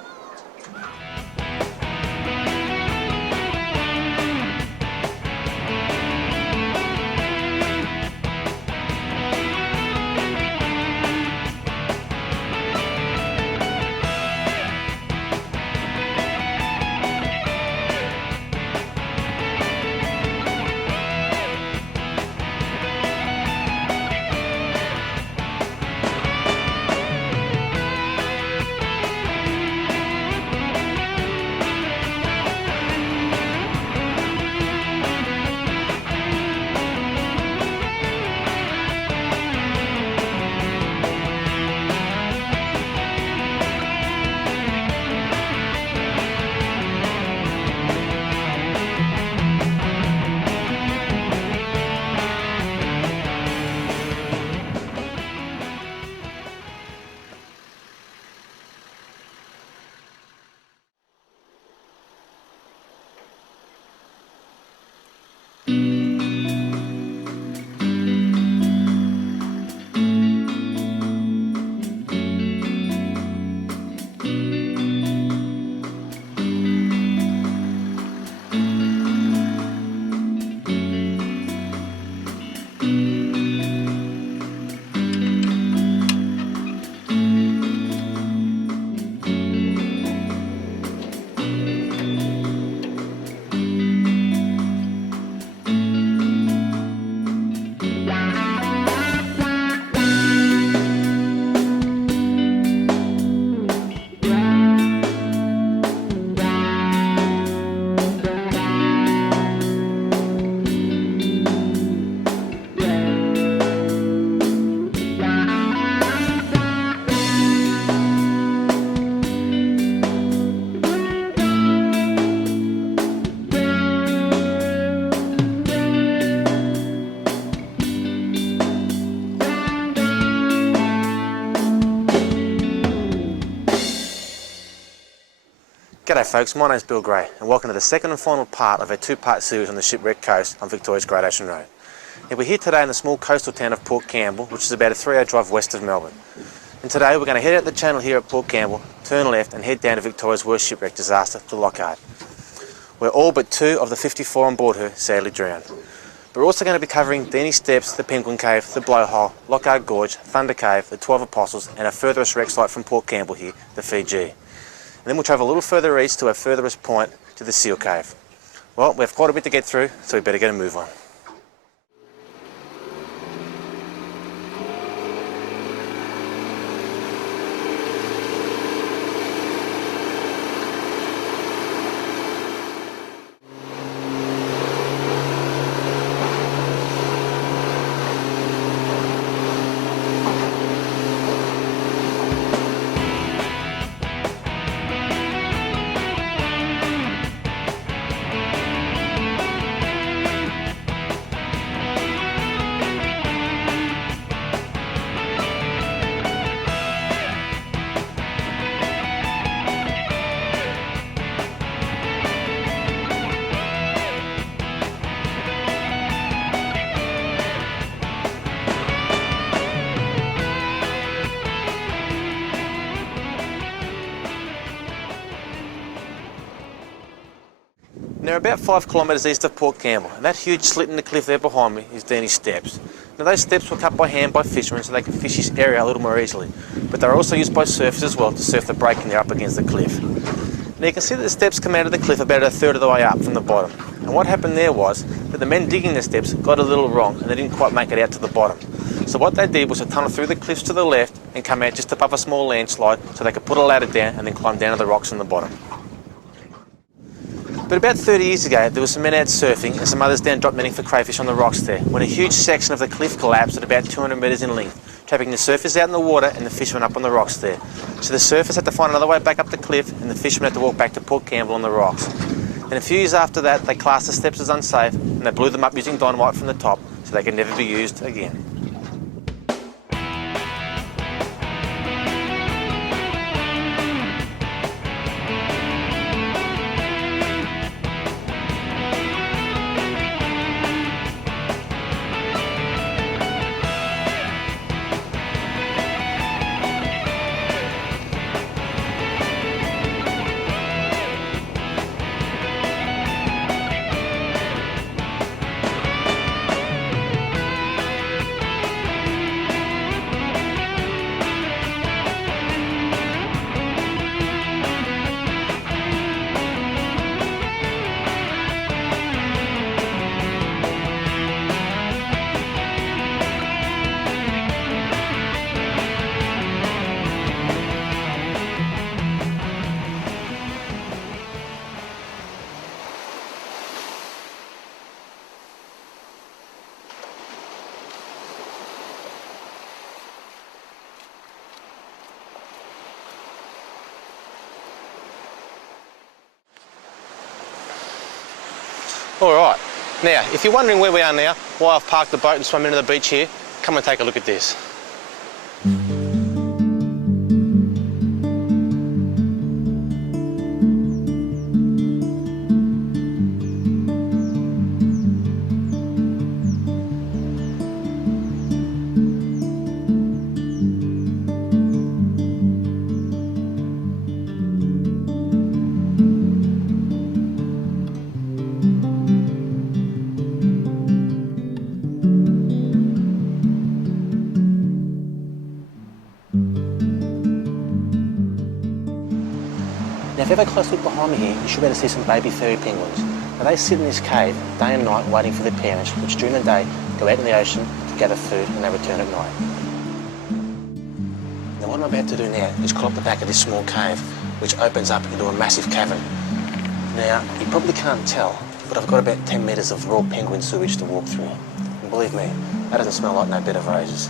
G'day folks, my name's Bill Gray and welcome to the second and final part of a 2-part series on the Shipwreck Coast on Victoria's Great Ocean Road. Now, we're here today in the small coastal town of Port Campbell, which is about a 3-hour drive west of Melbourne. And today we're going to head out the channel here at Port Campbell, turn left and head down to Victoria's worst shipwreck disaster, the Loch Ard. where all but 2 of the 54 on board her sadly drowned. But we're also going to be covering Deany Steps, the Penguin Cave, the Blowhole, Loch Ard Gorge, Thunder Cave, the 12 Apostles, and our furthest wreck site from Port Campbell here, the Fiji. And then we'll travel a little further east to our furthest point, to the Seal Cave. Well, we have quite a bit to get through, so we better get a move on. Now, about 5 kilometres east of Port Campbell, and that huge slit in the cliff there behind me is Deany Steps. Now, those steps were cut by hand by fishermen so they could fish this area a little more easily, but they're also used by surfers as well to surf the breaking there up against the cliff. Now, you can see that the steps come out of the cliff about a third of the way up from the bottom, and what happened there was that the men digging the steps got a little wrong and they didn't quite make it out to the bottom. So what they did was to tunnel through the cliffs to the left and come out just above a small landslide so they could put a ladder down and then climb down to the rocks on the bottom. But about 30 years ago, there were some men out surfing and some others down drop netting for crayfish on the rocks there, when a huge section of the cliff collapsed at about 200 metres in length, trapping the surfers out in the water and the fishermen up on the rocks there. So the surfers had to find another way back up the cliff and the fishermen had to walk back to Port Campbell on the rocks. And a few years after that, they classed the steps as unsafe and they blew them up using dynamite from the top so they could never be used again. Alright, now if you're wondering where we are now, why I've parked the boat and swum into the beach here, come and take a look at this. Now if you have a close look behind me here, you should be able to see some baby fairy penguins. Now they sit in this cave day and night waiting for their parents, which during the day go out in the ocean to gather food and they return at night. Now what I'm about to do now is climb up the back of this small cave, which opens up into a massive cavern. Now you probably can't tell, but I've got about 10 metres of raw penguin sewage to walk through. And believe me, that doesn't smell like no bed of roses.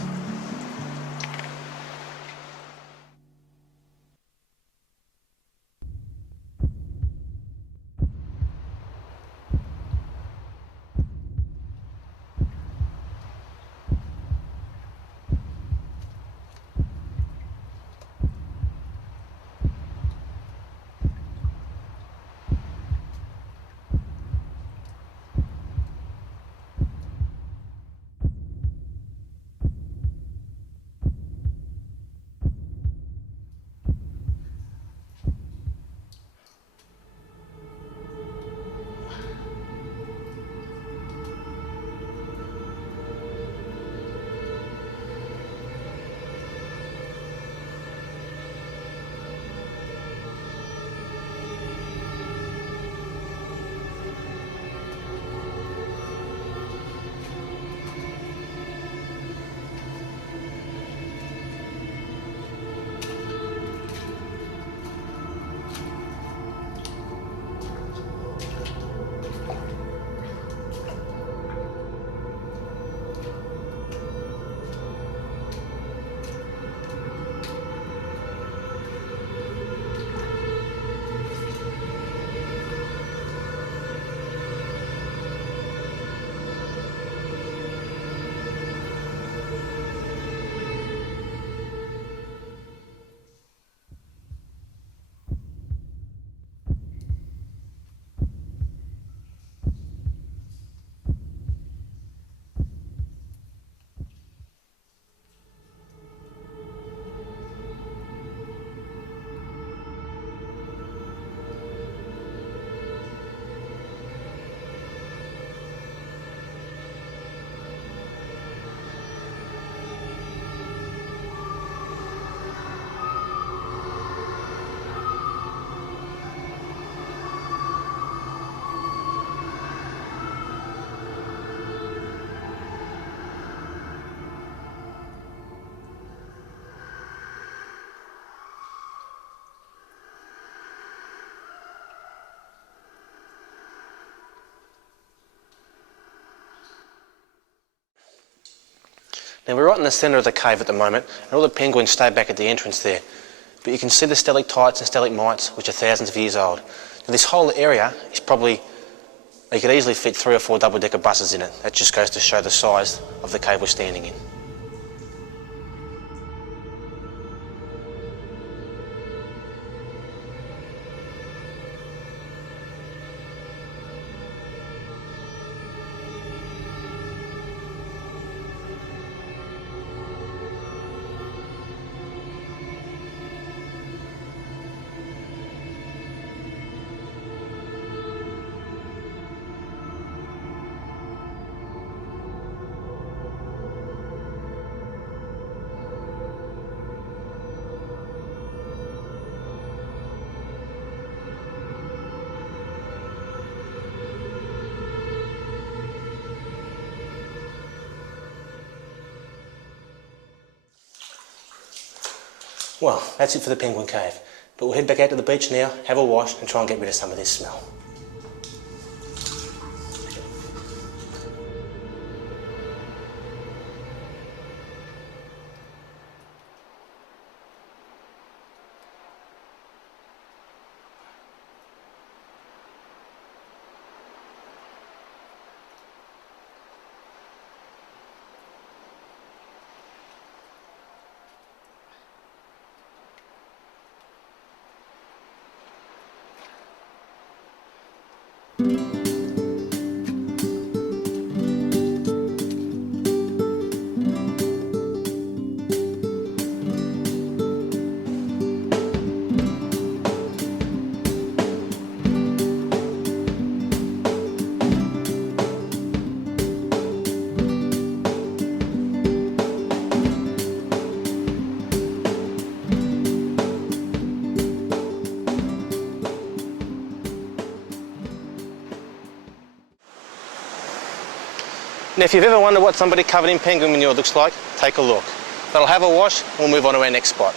Now we're right in the centre of the cave at the moment, and all the penguins stay back at the entrance there. But you can see the stalactites and stalagmites, which are thousands of years old. Now this whole area is probably, you could easily fit 3 or 4 double-decker buses in it. That just goes to show the size of the cave we're standing in. Well, that's it for the penguin cave. But we'll head back out to the beach now, have a wash and try and get rid of some of this smell. Now if you've ever wondered what somebody covered in penguin manure looks like, take a look. But I'll have a wash and we'll move on to our next spot.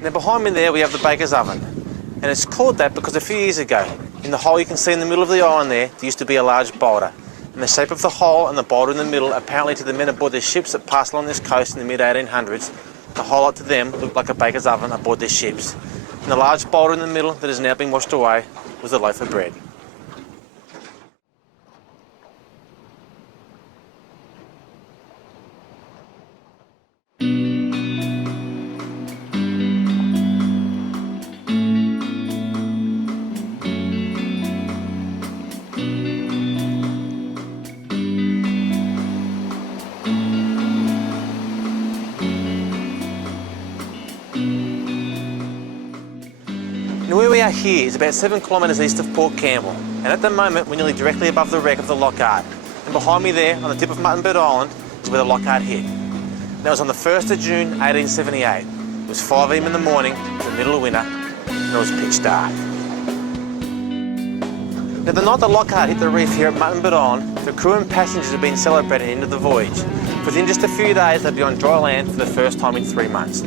Now behind me there we have the baker's oven, and it's called that because a few years ago, in the hole you can see in the middle of the island there used to be a large boulder. And the shape of the hole and the boulder in the middle, apparently to the men aboard the ships that passed along this coast in the mid-1800s, the whole lot to them looked like a baker's oven aboard their ships. And the large boulder in the middle that has now been washed away was a loaf of bread. Now where we are here is about 7 kilometres east of Port Campbell, and at the moment we're nearly directly above the wreck of the Loch Ard. And behind me there, on the tip of Muttonbird Island, is where the Loch Ard hit. That was on the 1st of June 1878. It was 5 AM in the morning, in the middle of winter, and it was pitch dark. Now the night the Loch Ard hit the reef here at Muttonbird Island, the crew and passengers had been celebrating the end of the voyage. Within just a few days they'd be on dry land for the first time in 3 months.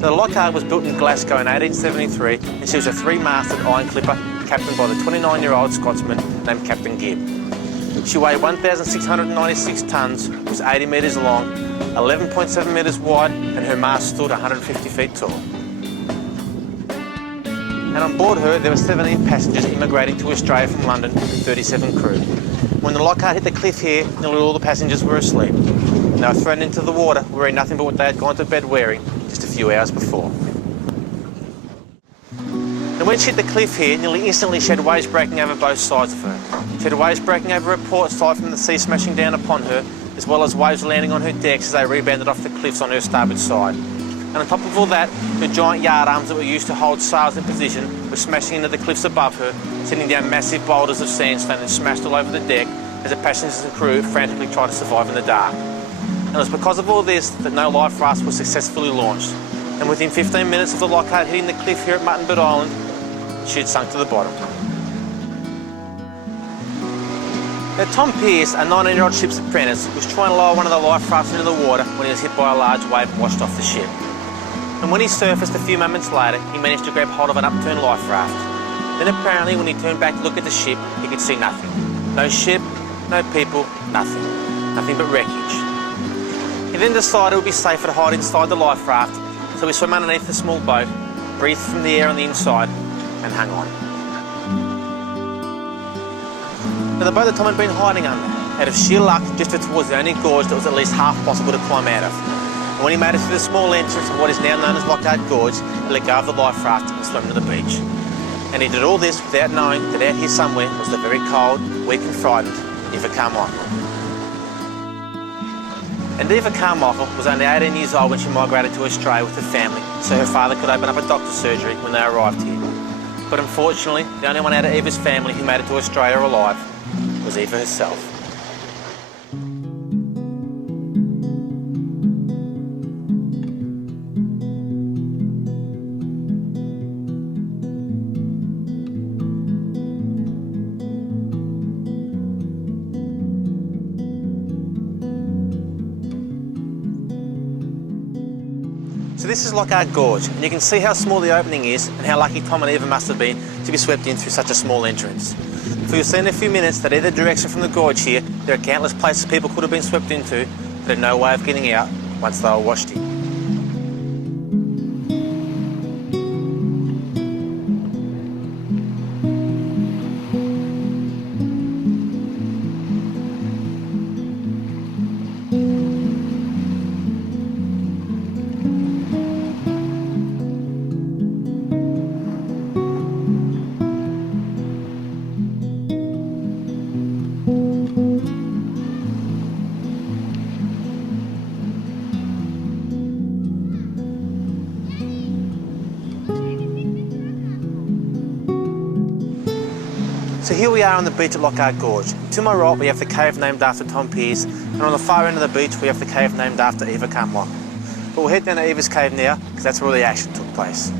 The Loch Ard was built in Glasgow in 1873, and she was a 3-masted iron clipper captained by the 29-year-old Scotsman named Captain Gibb. She weighed 1,696 tonnes, was 80 metres long, 11.7 metres wide, and her mast stood 150 feet tall. And on board her, there were 17 passengers immigrating to Australia from London and 37 crew. When the Loch Ard hit the cliff here, nearly all the passengers were asleep. And they were thrown into the water wearing nothing but what they had gone to bed wearing just a few hours before. And when she hit the cliff here, nearly instantly she had waves breaking over both sides of her. She had waves breaking over her port side from the sea smashing down upon her, as well as waves landing on her decks as they rebounded off the cliffs on her starboard side. And on top of all that, her giant yard arms that were used to hold sails in position were smashing into the cliffs above her, sending down massive boulders of sandstone and smashed all over the deck as the passengers and crew frantically tried to survive in the dark. And it was because of all this that no life raft was successfully launched. And within 15 minutes of the Loch Ard hitting the cliff here at Muttonbird Island, she had sunk to the bottom. Now, Tom Pearce, a 19-year-old ship's apprentice, was trying to lower one of the life rafts into the water when he was hit by a large wave and washed off the ship. And when he surfaced a few moments later, he managed to grab hold of an upturned life raft. Then apparently when he turned back to look at the ship, he could see nothing. No ship, no people, nothing. Nothing but wreckage. He then decided it would be safer to hide inside the life raft, so he swam underneath the small boat, breathed from the air on the inside, and hung on. Now the boat that Tom had been hiding under, out of sheer luck, drifted towards the only gorge that was at least half possible to climb out of. And when he made it through the small entrance of what is now known as Loch Ard Gorge, he let go of the life raft and swam to the beach. And he did all this without knowing that out here somewhere was the very cold, weak and frightened Eva Carmichael. And Eva Carmichael was only 18 years old when she migrated to Australia with her family, so her father could open up a doctor's surgery when they arrived here. But unfortunately, the only one out of Eva's family who made it to Australia alive was Eva herself. So this is Loch Ard Gorge, and you can see how small the opening is and how lucky Tom and Eva must have been to be swept in through such a small entrance. For you'll see in a few minutes that either direction from the gorge here, there are countless places people could have been swept into that had no way of getting out once they were washed in. So here we are on the beach at Loch Ard Gorge. To my right we have the cave named after Tom Pearce, and on the far end of the beach we have the cave named after Eva Carmichael. But we'll head down to Eva's cave now, because that's where all the action took place.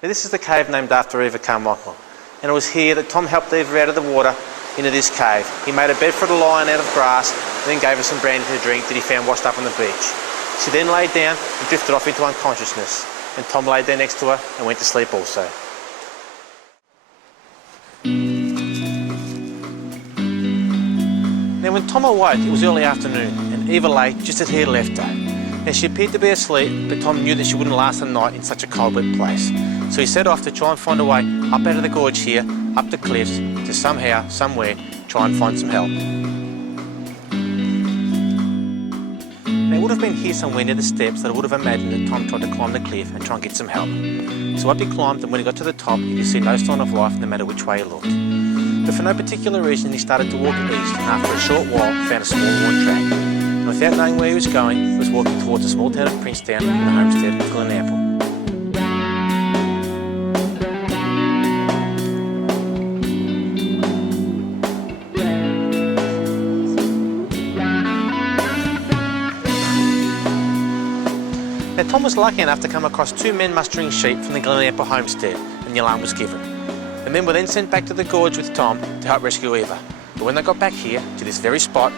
Now this is the cave named after Eva Carmichael, and it was here that Tom helped Eva out of the water into this cave. He made a bed for her to lie on out of grass, and then gave her some brandy to drink that he found washed up on the beach. She then laid down and drifted off into unconsciousness, and Tom laid there next to her and went to sleep also. Now when Tom awoke, it was early afternoon, and Eva lay just as he had left her. Now she appeared to be asleep, but Tom knew that she wouldn't last the night in such a cold, wet place. So he set off to try and find a way up out of the gorge here, up the cliffs, to somehow, somewhere, try and find some help. Now it would have been here somewhere near the steps that I would have imagined that Tom tried to climb the cliff and try and get some help. So up he climbed, and when he got to the top, he could see no sign of life no matter which way he looked. But for no particular reason, he started to walk east, and after a short while, found a small worn track. And without knowing where he was going, he was walking towards the small town of Princetown in the homestead of Glenapple. Now Tom was lucky enough to come across two men mustering sheep from the Glenapple homestead, and the alarm was given. The men were then sent back to the gorge with Tom to help rescue Eva. But when they got back here, to this very spot,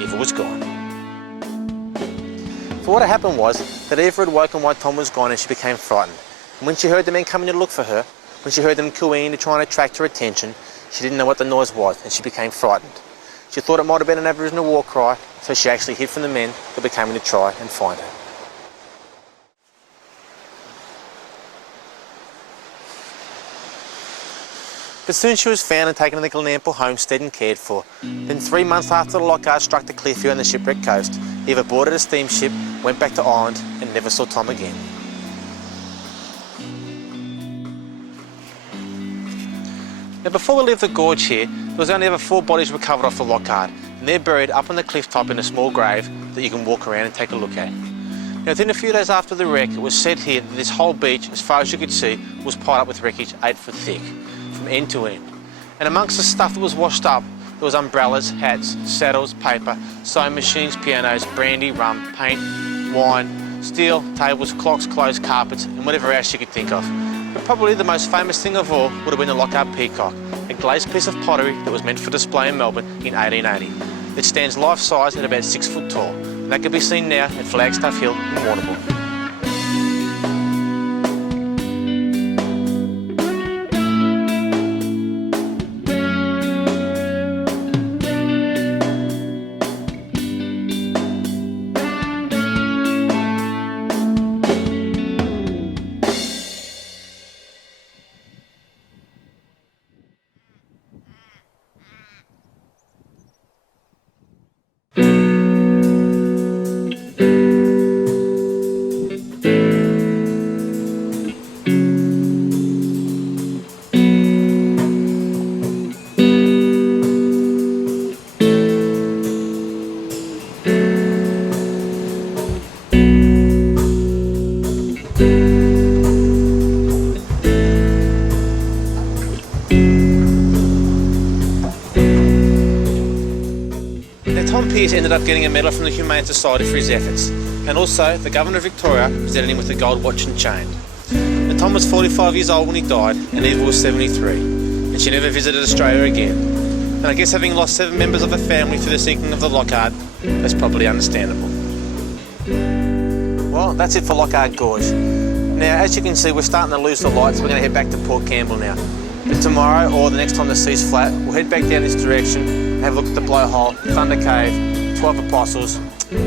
Eva was gone. So what had happened was that Eva had woken while Tom was gone and she became frightened. And when she heard the men coming to look for her, when she heard them cooing to try and attract her attention, she didn't know what the noise was and she became frightened. She thought it might have been an Aboriginal war cry, so she actually hid from the men that were coming to try and find her. But soon she was found and taken to the Glenample homestead and cared for. Then 3 months after the Loch Ard struck the cliff here on the Shipwreck Coast, Eva boarded a steamship, went back to Ireland and never saw Tom again. Now before we leave the gorge here, there was only ever 4 bodies recovered off the Loch Ard, and they're buried up on the cliff top in a small grave that you can walk around and take a look at. Now within a few days after the wreck, it was said here that this whole beach, as far as you could see, was piled up with wreckage 8 foot thick, from end to end. And amongst the stuff that was washed up, there was umbrellas, hats, saddles, paper, sewing machines, pianos, brandy, rum, paint, wine, steel, tables, clocks, clothes, carpets, and whatever else you could think of. But probably the most famous thing of all would have been the Loch Ard peacock, a glazed piece of pottery that was meant for display in Melbourne in 1880. It stands life-size at about 6 foot tall, and that can be seen now at Flagstaff Hill in Warrnambool. Ended up getting a medal from the Humane Society for his efforts, and also the Governor of Victoria presented him with a gold watch and chain. Now, Tom was 45 years old when he died, and Eva was 73, and she never visited Australia again. And I guess having lost 7 members of her family through the sinking of the Loch Ard, that's probably understandable. Well, that's it for Loch Ard Gorge. Now, as you can see, we're starting to lose the light, so we're going to head back to Port Campbell now. But tomorrow, or the next time the sea's flat, we'll head back down this direction and have a look at the Blowhole, Thunder Cave, 12 Apostles,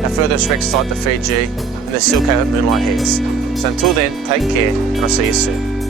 our furthest wreck site, the Fiji, and the Seal Cave at Moonlight Heads. So until then, take care, and I'll see you soon.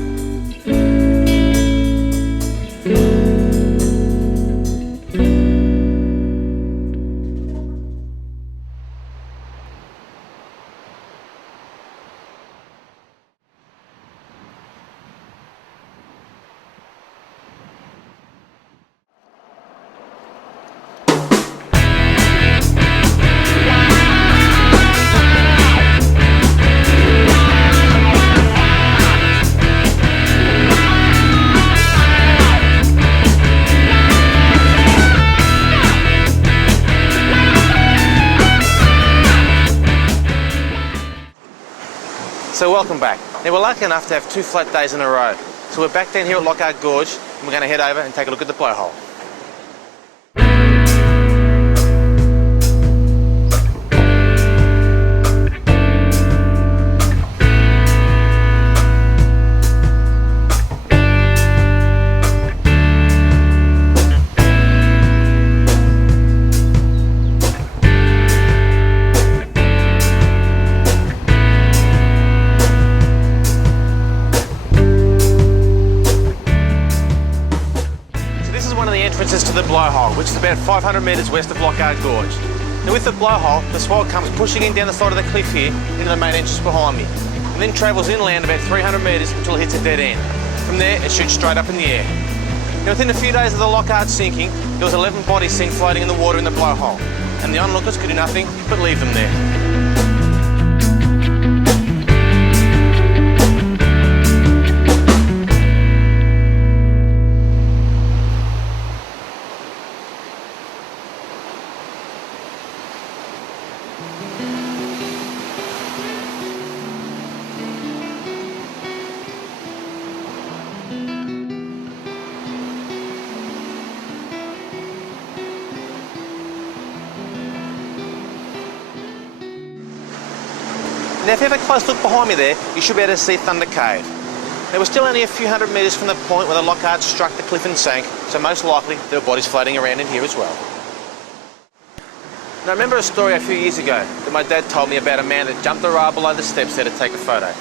So welcome back. Now we're lucky enough to have 2 flat days in a row. So we're back down here at Loch Ard Gorge and we're going to head over and take a look at the Blowhole. To the Blowhole, which is about 500 metres west of Loch Ard Gorge. Now with the Blowhole, the swell comes pushing in down the side of the cliff here into the main entrance behind me, and then travels inland about 300 metres until it hits a dead end. From there, it shoots straight up in the air. Now within a few days of the Loch Ard sinking, there was 11 bodies seen floating in the water in the Blowhole, and the onlookers could do nothing but leave them there. Now if you have a close look behind me there, you should be able to see Thunder Cave. Now we're still only a few hundred metres from the point where the Loch Ard struck the cliff and sank, so most likely there were bodies floating around in here as well. Now I remember a story a few years ago that my dad told me about a man that jumped the rail below the steps there to take a photo.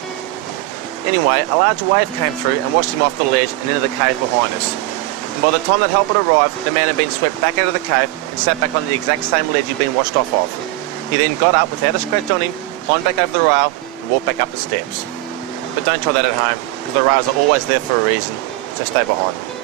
Anyway, a large wave came through and washed him off the ledge and into the cave behind us. And by the time that help had arrived, the man had been swept back out of the cave and sat back on the exact same ledge he'd been washed off of. He then got up without a scratch on him, climbed back over the rail and walked back up the steps. But don't try that at home, because the rails are always there for a reason, so stay behind them.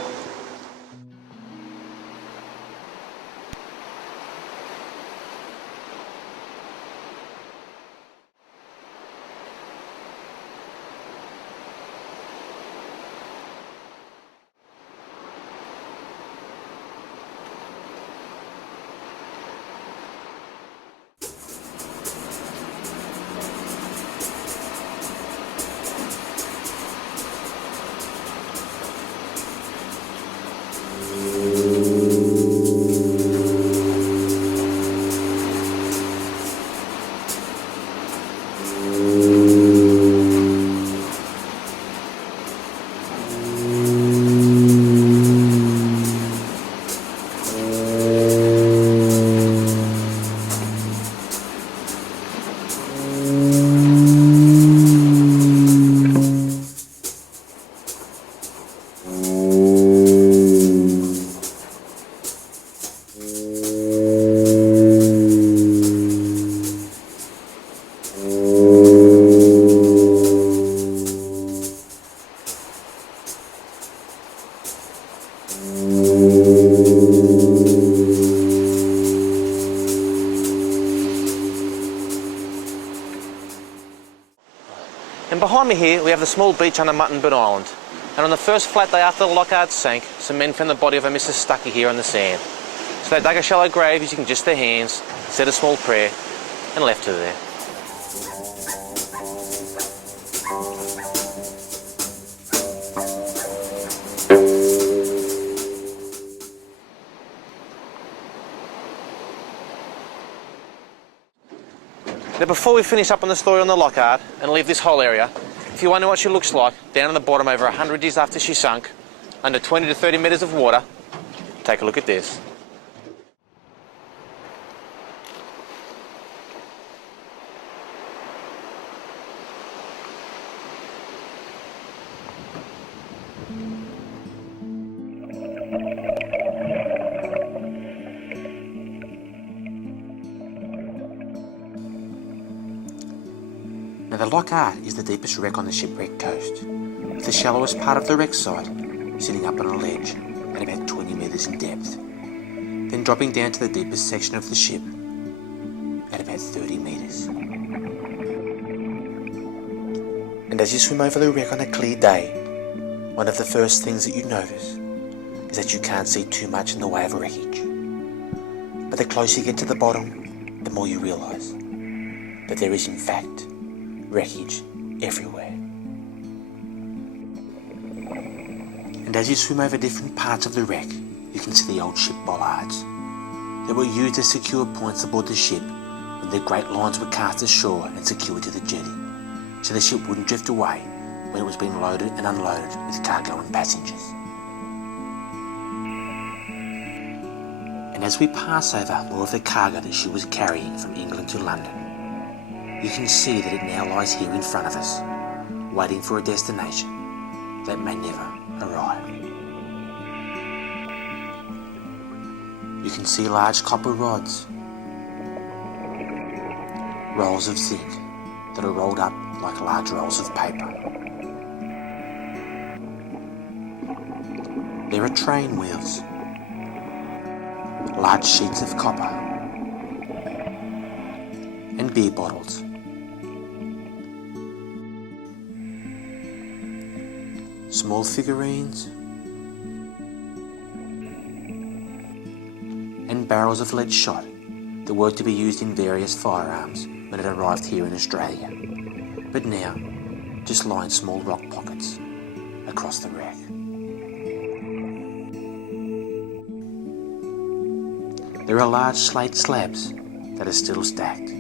And behind me here we have the small beach under Muttonburn Island. And on the first flat day after the Loch Ard sank, some men found the body of a Mrs. Stuckey here on the sand. So they dug a shallow grave using just their hands, said a small prayer, and left her there. Now before we finish up on the story on the Loch Ard and leave this whole area, if you wonder what she looks like down on the bottom over 100 years after she sunk, under 20 to 30 metres of water, take a look at this. Now the Loch Ard is the deepest wreck on the Shipwreck Coast, with the shallowest part of the wreck site sitting up on a ledge at about 20 metres in depth, then dropping down to the deepest section of the ship at about 30 metres. And as you swim over the wreck on a clear day, one of the first things that you notice is that you can't see too much in the way of wreckage. But the closer you get to the bottom, the more you realise that there is in fact wreckage everywhere. And as you swim over different parts of the wreck, you can see the old ship bollards that were used as secure points aboard the ship when the great lines were cast ashore and secured to the jetty, so the ship wouldn't drift away when it was being loaded and unloaded with cargo and passengers. And as we pass over more of the cargo that she was carrying from England to London, you can see that it now lies here in front of us, waiting for a destination that may never arrive. You can see large copper rods, rolls of zinc that are rolled up like large rolls of paper. There are train wheels, large sheets of copper, and beer bottles. Small figurines and barrels of lead shot that were to be used in various firearms when it arrived here in Australia, but now just lie in small rock pockets across the wreck. There are large slate slabs that are still stacked,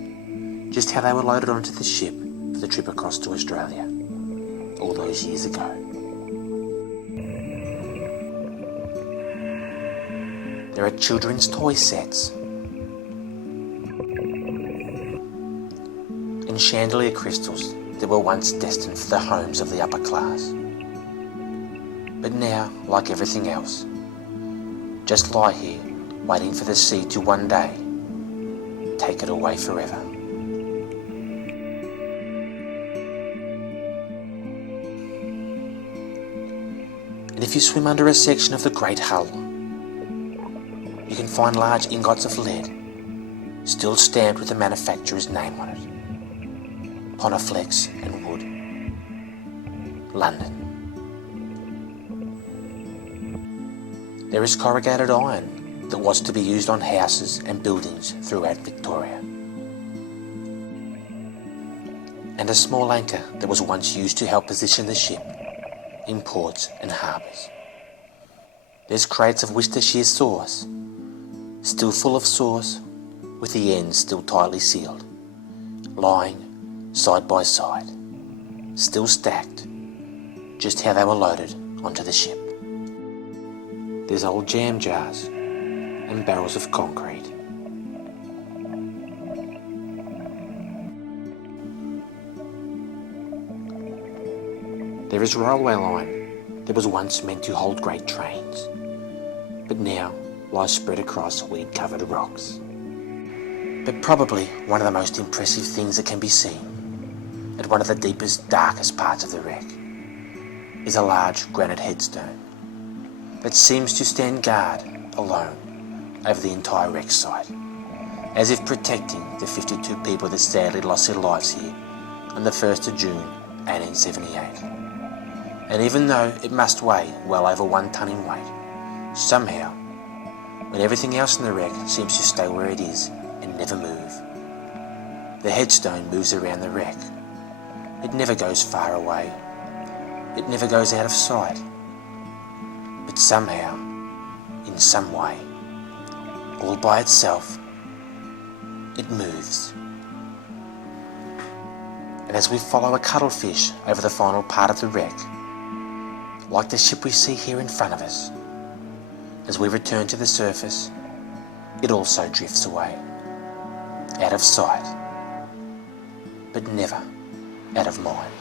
just how they were loaded onto the ship for the trip across to Australia all those years ago. There are children's toy sets and chandelier crystals that were once destined for the homes of the upper class. But now, like everything else, just lie here waiting for the sea to one day take it away forever. And if you swim under a section of the Great Hull, you can find large ingots of lead, still stamped with the manufacturer's name on it. Pontifex and Wood, London. There is corrugated iron that was to be used on houses and buildings throughout Victoria. And a small anchor that was once used to help position the ship in ports and harbours. There's crates of Worcestershire sauce, still full of sauce, with the ends still tightly sealed, lying side by side, still stacked, just how they were loaded onto the ship. There's old jam jars and barrels of concrete. There is railway line that was once meant to hold great trains, but now lies spread across weed-covered rocks. But probably one of the most impressive things that can be seen at one of the deepest, darkest parts of the wreck is a large granite headstone that seems to stand guard alone over the entire wreck site, as if protecting the 52 people that sadly lost their lives here on the 1st of June 1878. And even though it must weigh well over 1 ton in weight, somehow, when everything else in the wreck seems to stay where it is and never move, the headstone moves around the wreck. It never goes far away. It never goes out of sight. But somehow, in some way, all by itself, it moves. And as we follow a cuttlefish over the final part of the wreck, like the ship we see here in front of us, as we return to the surface, it also drifts away, out of sight, but never out of mind.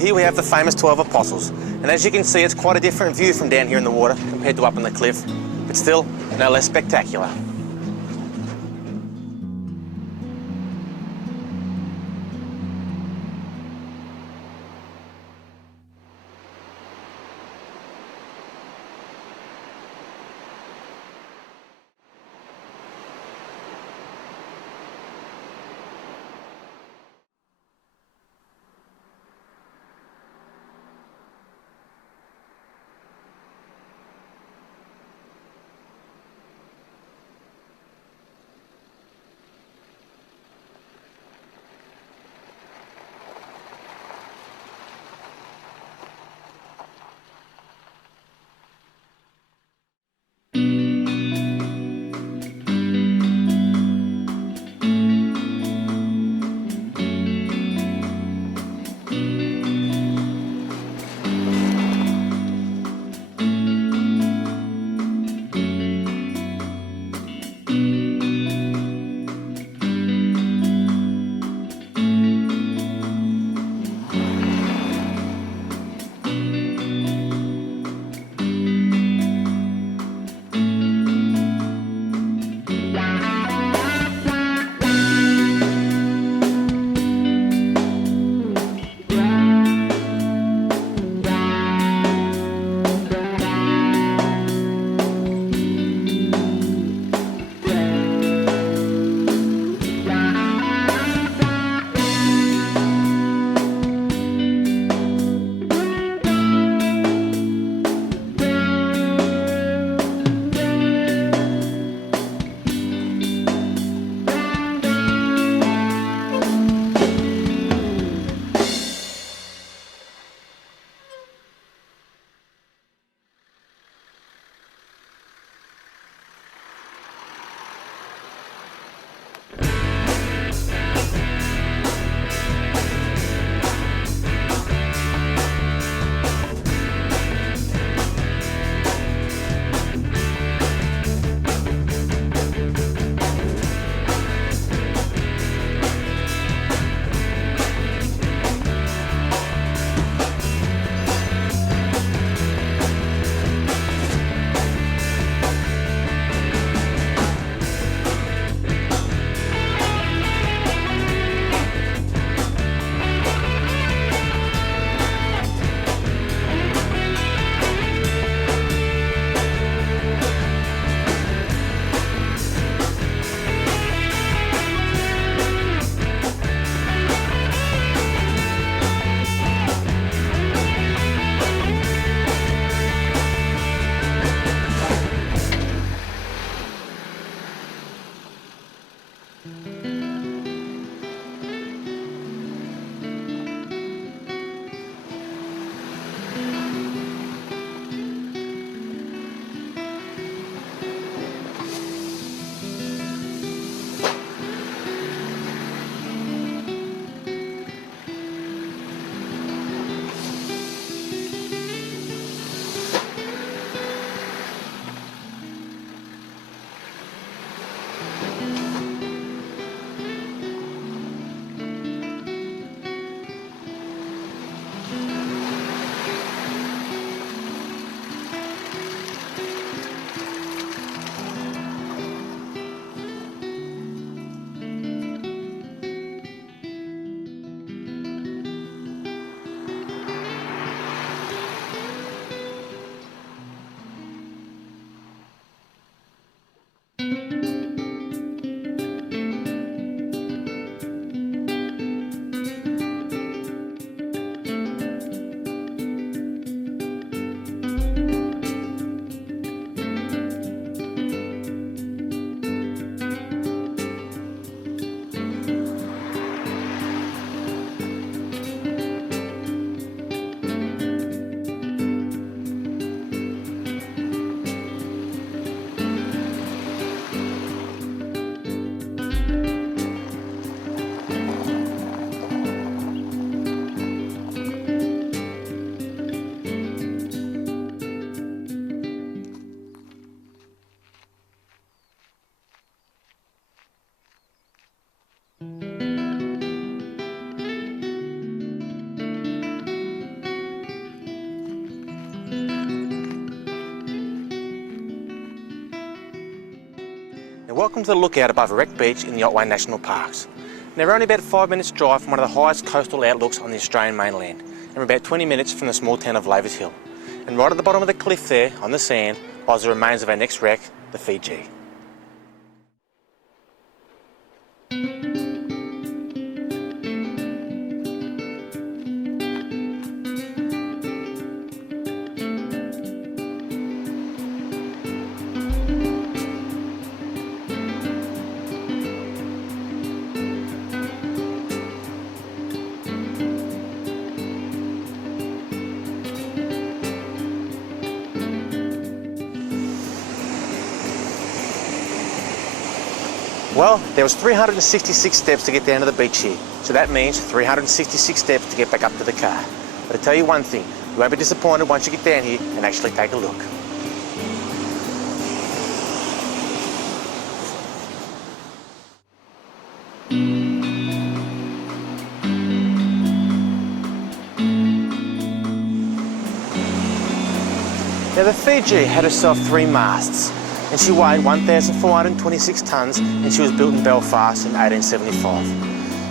here we have the famous 12 Apostles, and as you can see, it's quite a different view from down here in the water compared to up on the cliff, but still no less spectacular. Welcome to the lookout above a wrecked beach in the Otway National Parks. Now we're only about 5 minutes drive from one of the highest coastal outlooks on the Australian mainland, and we're about 20 minutes from the small town of Lavers Hill. And right at the bottom of the cliff there, on the sand, lies the remains of our next wreck, the Fiji. Well, there was 366 steps to get down to the beach here, so that means 366 steps to get back up to the car. But I tell you one thing, you won't be disappointed once you get down here and actually take a look. Now the Fiji had herself 3 masts, and she weighed 1,426 tonnes, and she was built in Belfast in 1875.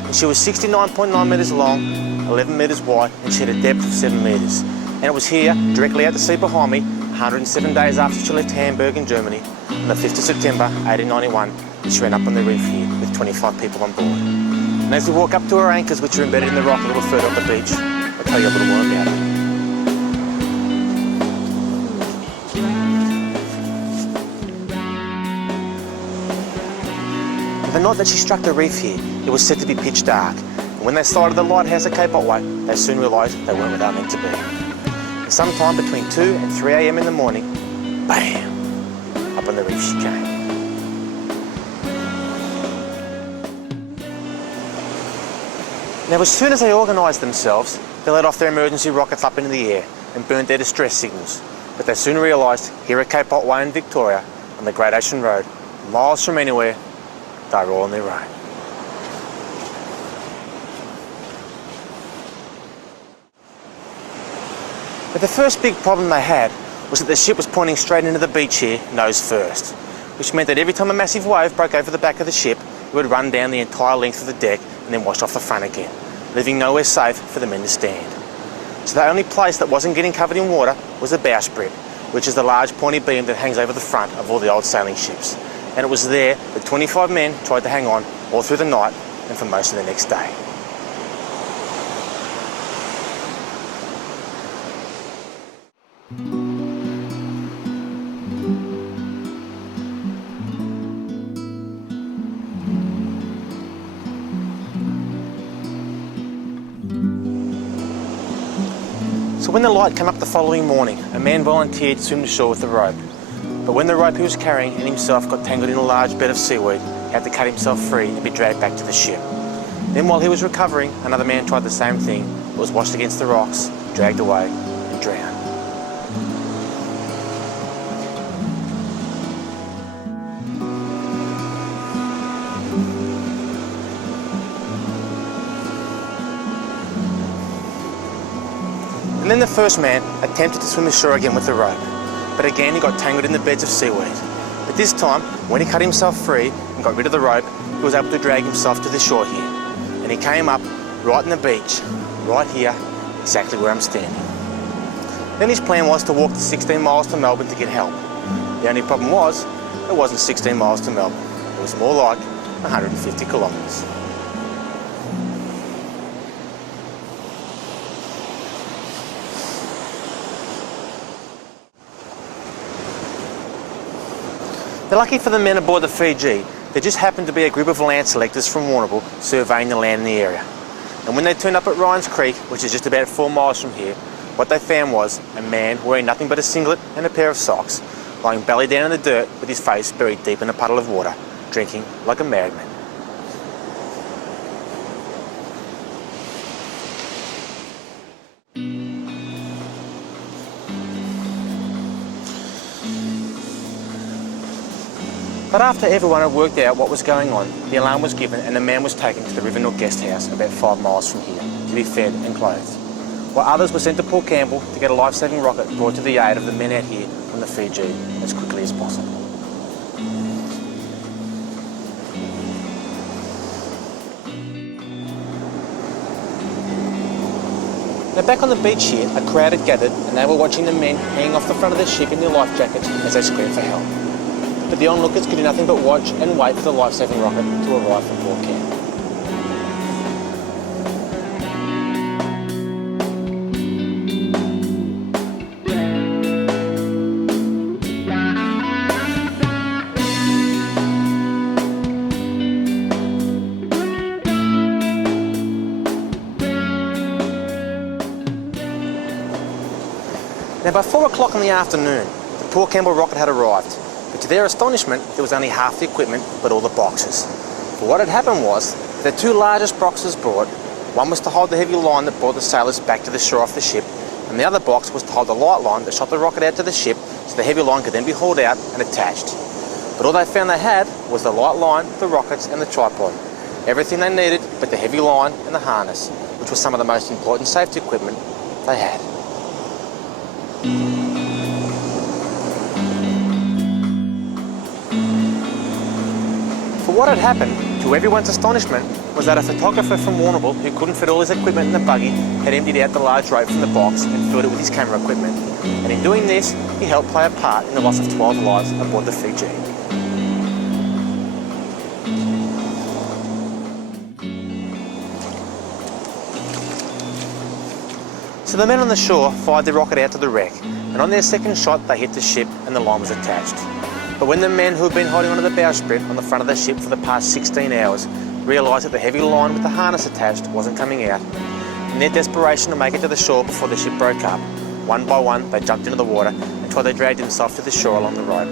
And she was 69.9 metres long, 11 metres wide, and she had a depth of 7 metres. And it was here, directly out to sea behind me, 107 days after she left Hamburg in Germany, on the 5th of September 1891, that she ran up on the reef here with 25 people on board. And as we walk up to her anchors, which are embedded in the rock a little further up the beach, I'll tell you a little more about it. The night that she struck the reef here, it was said to be pitch dark, and when they sighted the lighthouse at Cape Otway, they soon realised they weren't where they were meant to be. And sometime between 2 and 3 a.m. in the morning, bam, up on the reef she came. Now as soon as they organised themselves, they let off their emergency rockets up into the air and burnt their distress signals, but they soon realised here at Cape Otway in Victoria, on the Great Ocean Road, miles from anywhere, they were all on their own. But the first big problem they had was that the ship was pointing straight into the beach here, nose first, which meant that every time a massive wave broke over the back of the ship, it would run down the entire length of the deck and then wash off the front again, leaving nowhere safe for the men to stand. So the only place that wasn't getting covered in water was the bowsprit, which is the large pointy beam that hangs over the front of all the old sailing ships. And it was there that 25 men tried to hang on all through the night and for most of the next day. So when the light came up the following morning, a man volunteered to swim to shore with the rope. But when the rope he was carrying and himself got tangled in a large bed of seaweed, he had to cut himself free and be dragged back to the ship. Then while he was recovering, another man tried the same thing, but was washed against the rocks, dragged away and drowned. And then the first man attempted to swim ashore again with the rope. But again he got tangled in the beds of seaweed. But this time, when he cut himself free and got rid of the rope, he was able to drag himself to the shore here. And he came up right on the beach, right here, exactly where I'm standing. Then his plan was to walk the 16 miles to Melbourne to get help. The only problem was, it wasn't 16 miles to Melbourne. It was more like 150 kilometres. But lucky for the men aboard the Fiji, there just happened to be a group of land selectors from Warrnambool surveying the land in the area. And when they turned up at Ryan's Creek, which is just about 4 miles from here, what they found was a man wearing nothing but a singlet and a pair of socks, lying belly down in the dirt with his face buried deep in a puddle of water, drinking like a madman. But after everyone had worked out what was going on, the alarm was given and the man was taken to the River Nook guest house about 5 miles from here to be fed and clothed, while others were sent to Port Campbell to get a life-saving rocket brought to the aid of the men out here from the Fiji as quickly as possible. Now back on the beach here, a crowd had gathered and they were watching the men hanging off the front of the ship in their life jackets as they screamed for help. But the onlookers could do nothing but watch and wait for the life-saving rocket to arrive from Port Campbell. Now by 4 o'clock in the afternoon, the Port Campbell rocket had arrived, but to their astonishment, there was only half the equipment, but all the boxes. But what had happened was, the two largest boxes brought, one was to hold the heavy line that brought the sailors back to the shore off the ship, and the other box was to hold the light line that shot the rocket out to the ship, so the heavy line could then be hauled out and attached. But all they found they had was the light line, the rockets and the tripod. Everything they needed but the heavy line and the harness, which was some of the most important safety equipment they had. But what had happened, to everyone's astonishment, was that a photographer from Warrnambool who couldn't fit all his equipment in the buggy had emptied out the large rope from the box and filled it with his camera equipment. And in doing this, he helped play a part in the loss of 12 lives aboard the Fiji. So the men on the shore fired their rocket out to the wreck, and on their second shot they hit the ship and the line was attached. But when the men who had been holding onto the bowsprit on the front of the ship for the past 16 hours realised that the heavy line with the harness attached wasn't coming out, in their desperation to make it to the shore before the ship broke up, one by one they jumped into the water and tried to drag themselves to the shore along the rope.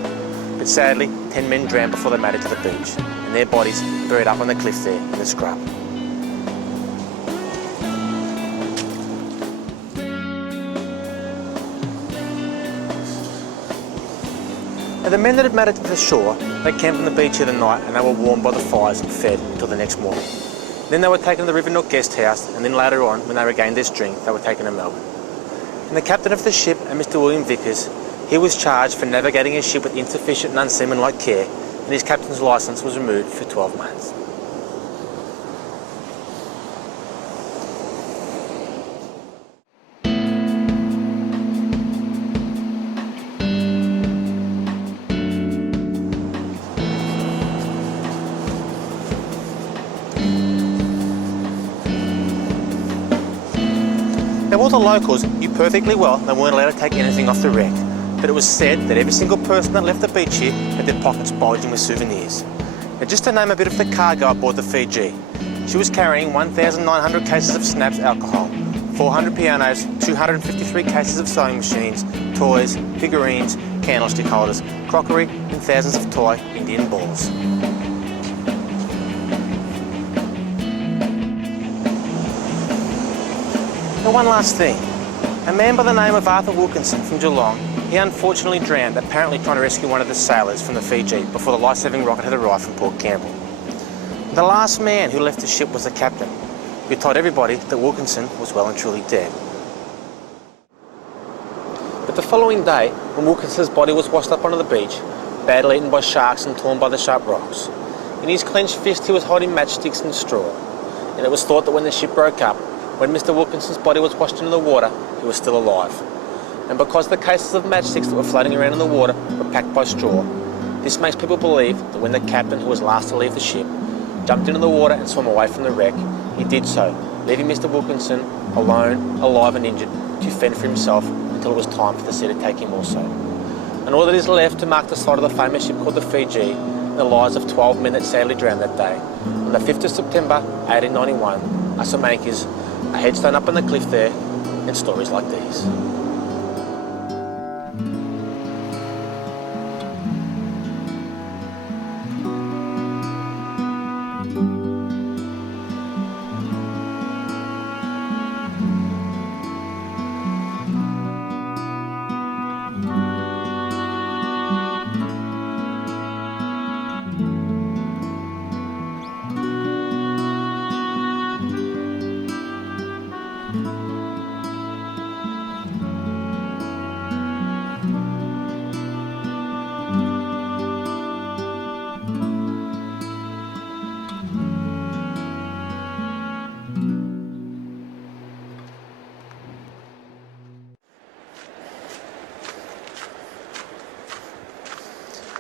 But sadly, 10 men drowned before they made it to the beach, and their bodies buried up on the cliff there in the scrub. Now, the men that had made it to the shore, they camped on the beach here the night and they were warmed by the fires and fed until the next morning. Then they were taken to the River Nook guest house, and then later on, when they regained their strength, they were taken to Melbourne. And the captain of the ship, Mr. William Vickers, he was charged for navigating a ship with insufficient and unseamanlike care, and his captain's licence was removed for 12 months. Now all the locals knew perfectly well they weren't allowed to take anything off the wreck, but it was said that every single person that left the beach here had their pockets bulging with souvenirs. Now just to name a bit of the cargo aboard the Fiji, she was carrying 1,900 cases of Snap's alcohol, 400 pianos, 253 cases of sewing machines, toys, figurines, candlestick holders, crockery and thousands of toy Indian balls. Now one last thing. A man by the name of Arthur Wilkinson from Geelong, he unfortunately drowned, apparently trying to rescue one of the sailors from the Fiji before the life-saving rocket had arrived from Port Campbell. The last man who left the ship was the captain, who told everybody that Wilkinson was well and truly dead. But the following day, when Wilkinson's body was washed up onto the beach, badly eaten by sharks and torn by the sharp rocks, in his clenched fist he was holding matchsticks and straw, and it was thought that when the ship broke up, when Mr. Wilkinson's body was washed into the water, he was still alive. And because the cases of matchsticks that were floating around in the water were packed by straw, this makes people believe that when the captain, who was last to leave the ship, jumped into the water and swam away from the wreck, he did so, leaving Mr. Wilkinson alone, alive and injured, to fend for himself until it was time for the sea to take him also. And all that is left to mark the site of the famous ship called the Fiji, and the lives of 12 men that sadly drowned that day, on the 5th of September 1891, are some anchors, a headstone up on the cliff there, and stories like these.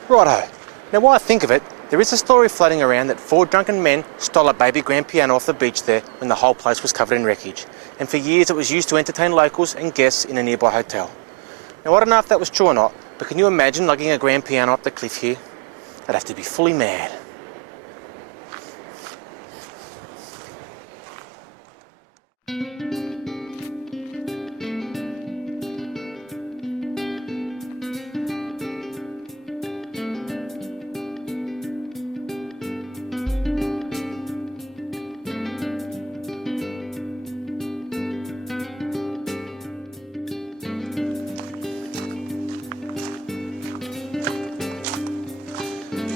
Righto. Now while I think of it, there is a story floating around that 4 drunken men stole a baby grand piano off the beach there when the whole place was covered in wreckage. And for years it was used to entertain locals and guests in a nearby hotel. Now I don't know if that was true or not, but can you imagine lugging a grand piano up the cliff here? I'd have to be fully mad.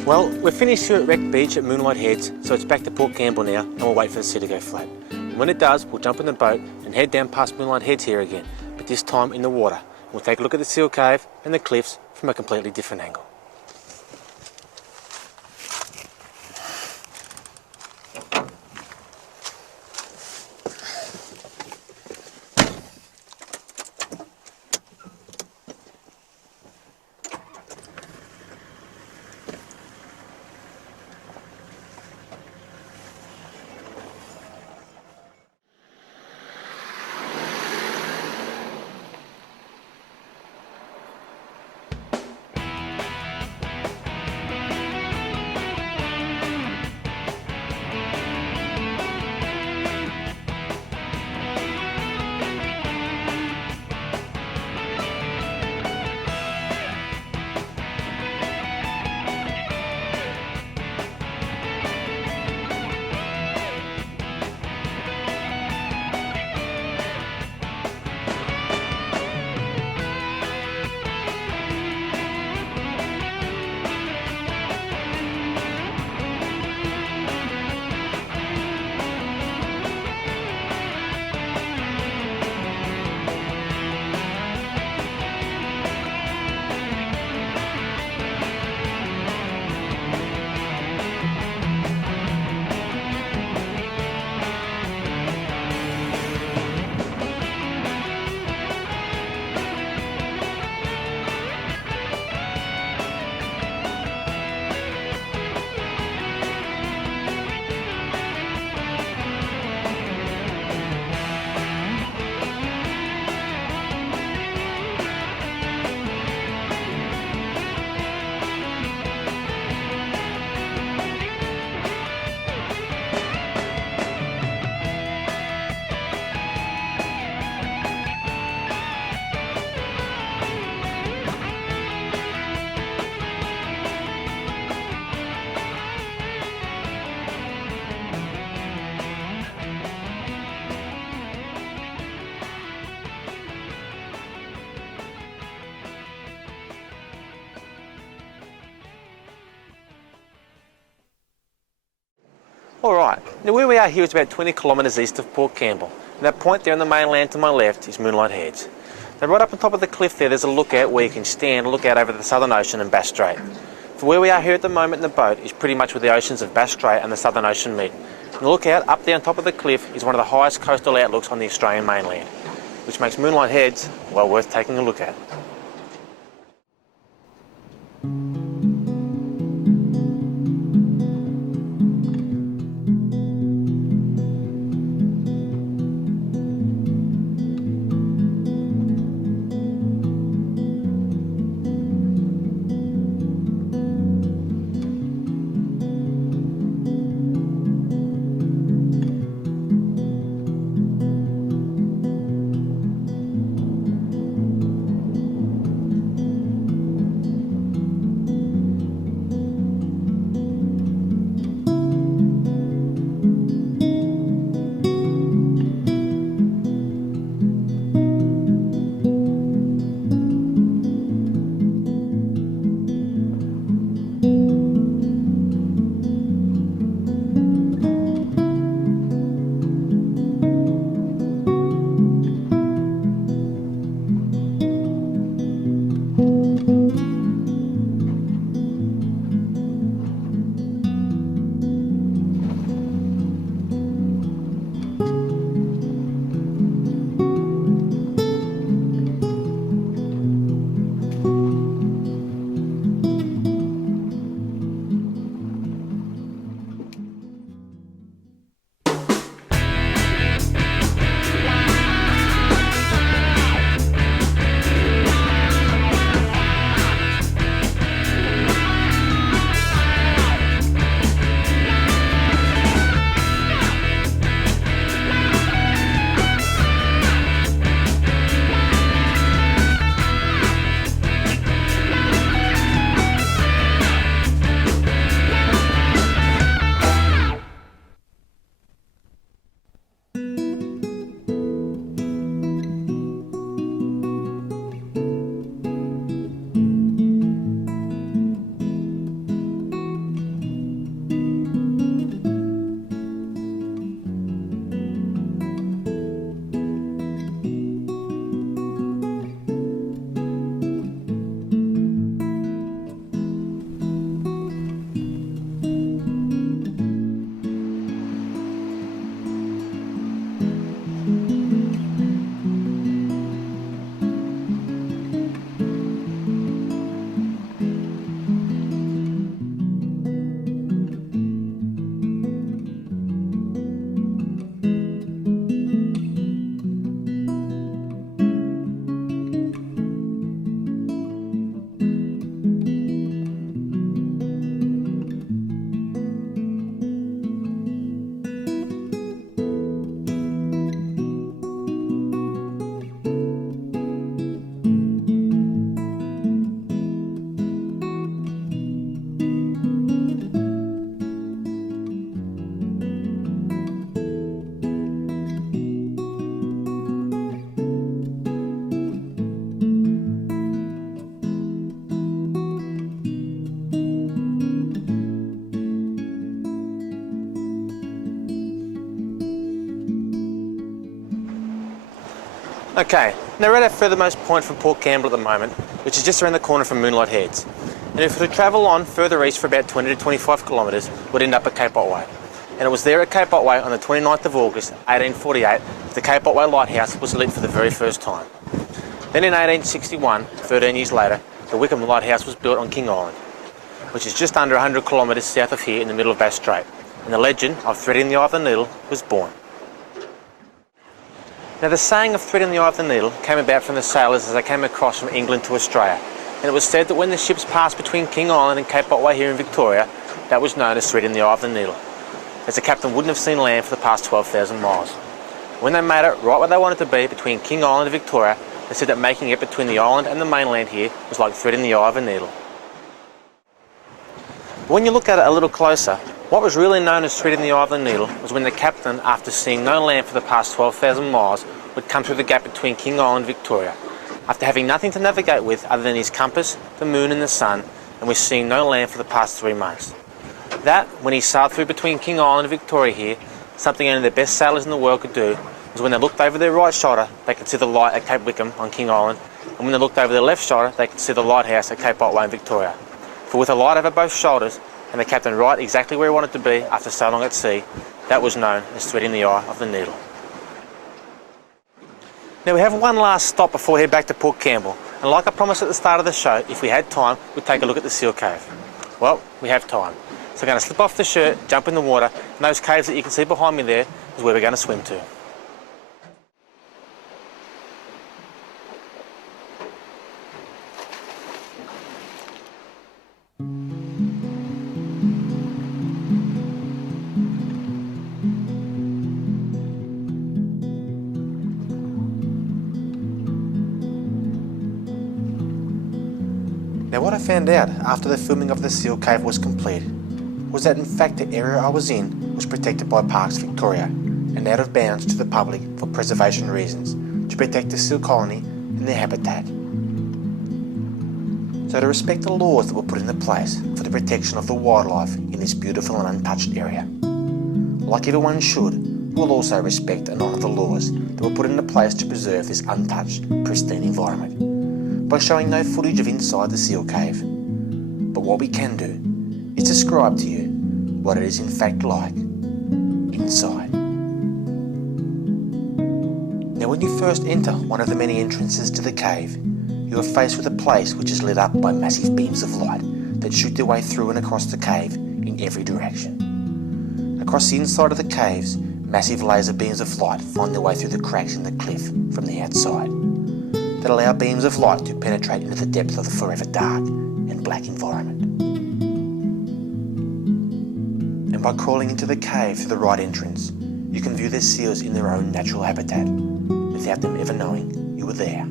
Well, we're finished here at Wreck Beach at Moonlight Heads, so it's back to Port Campbell now, and we'll wait for the sea to go flat. And when it does, we'll jump in the boat and head down past Moonlight Heads here again, but this time in the water. And we'll take a look at the seal cave and the cliffs from a completely different angle. Alright, now where we are here is about 20 kilometres east of Port Campbell. And that point there on the mainland to my left is Moonlight Heads. Now right up on top of the cliff there's a lookout where you can stand and look out over the Southern Ocean and Bass Strait. For where we are here at the moment in the boat is pretty much where the oceans of Bass Strait and the Southern Ocean meet. And the lookout up there on top of the cliff is one of the highest coastal outlooks on the Australian mainland, which makes Moonlight Heads well worth taking a look at. Okay, now we're at our furthermost point from Port Campbell at the moment, which is just around the corner from Moonlight Heads. And if we were to travel on further east for about 20 to 25 kilometres, we'd end up at Cape Otway. And it was there at Cape Otway on the 29th of August 1848 that the Cape Otway Lighthouse was lit for the very first time. Then in 1861, 13 years later, the Wickham Lighthouse was built on King Island, which is just under 100 kilometres south of here in the middle of Bass Strait. And the legend of threading the eye of the needle was born. Now the saying of threading the eye of the needle came about from the sailors as they came across from England to Australia, and it was said that when the ships passed between King Island and Cape Otway here in Victoria, that was known as threading the eye of the needle, as the captain wouldn't have seen land for the past 12,000 miles. When they made it right where they wanted to be between King Island and Victoria, they said that making it between the island and the mainland here was like threading the eye of a needle. But when you look at it a little closer, what was really known as threading the eye of the needle was when the captain, after seeing no land for the past 12,000 miles, would come through the gap between King Island and Victoria, after having nothing to navigate with other than his compass, the moon and the sun, and was seeing no land for the past 3 months. That, when he sailed through between King Island and Victoria here, something only the best sailors in the world could do, was when they looked over their right shoulder, they could see the light at Cape Wickham on King Island, and when they looked over their left shoulder, they could see the lighthouse at Cape Otway in Victoria. For with a light over both shoulders, and the captain right exactly where he wanted to be after so long at sea, that was known as threading the eye of the needle. Now we have one last stop before we head back to Port Campbell, and like I promised at the start of the show, if we had time, we'd take a look at the seal cave. Well, we have time. So we're going to slip off the shirt, jump in the water, and those caves that you can see behind me there is where we're going to swim to. Now what I found out after the filming of the seal cave was complete was that in fact the area I was in was protected by Parks Victoria and out of bounds to the public for preservation reasons to protect the seal colony and their habitat. So to respect the laws that were put into place for the protection of the wildlife in this beautiful and untouched area, like everyone should, we'll also respect and honour the laws that were put into place to preserve this untouched, pristine environment by showing no footage of inside the seal cave. But what we can do is describe to you what it is in fact like inside. Now when you first enter one of the many entrances to the cave, you are faced with a place which is lit up by massive beams of light that shoot their way through and across the cave in every direction. Across the inside of the caves, massive laser beams of light find their way through the cracks in the cliff from the outside that allow beams of light to penetrate into the depth of the forever dark and black environment. And by crawling into the cave through the right entrance, you can view the seals in their own natural habitat without them ever knowing you were there.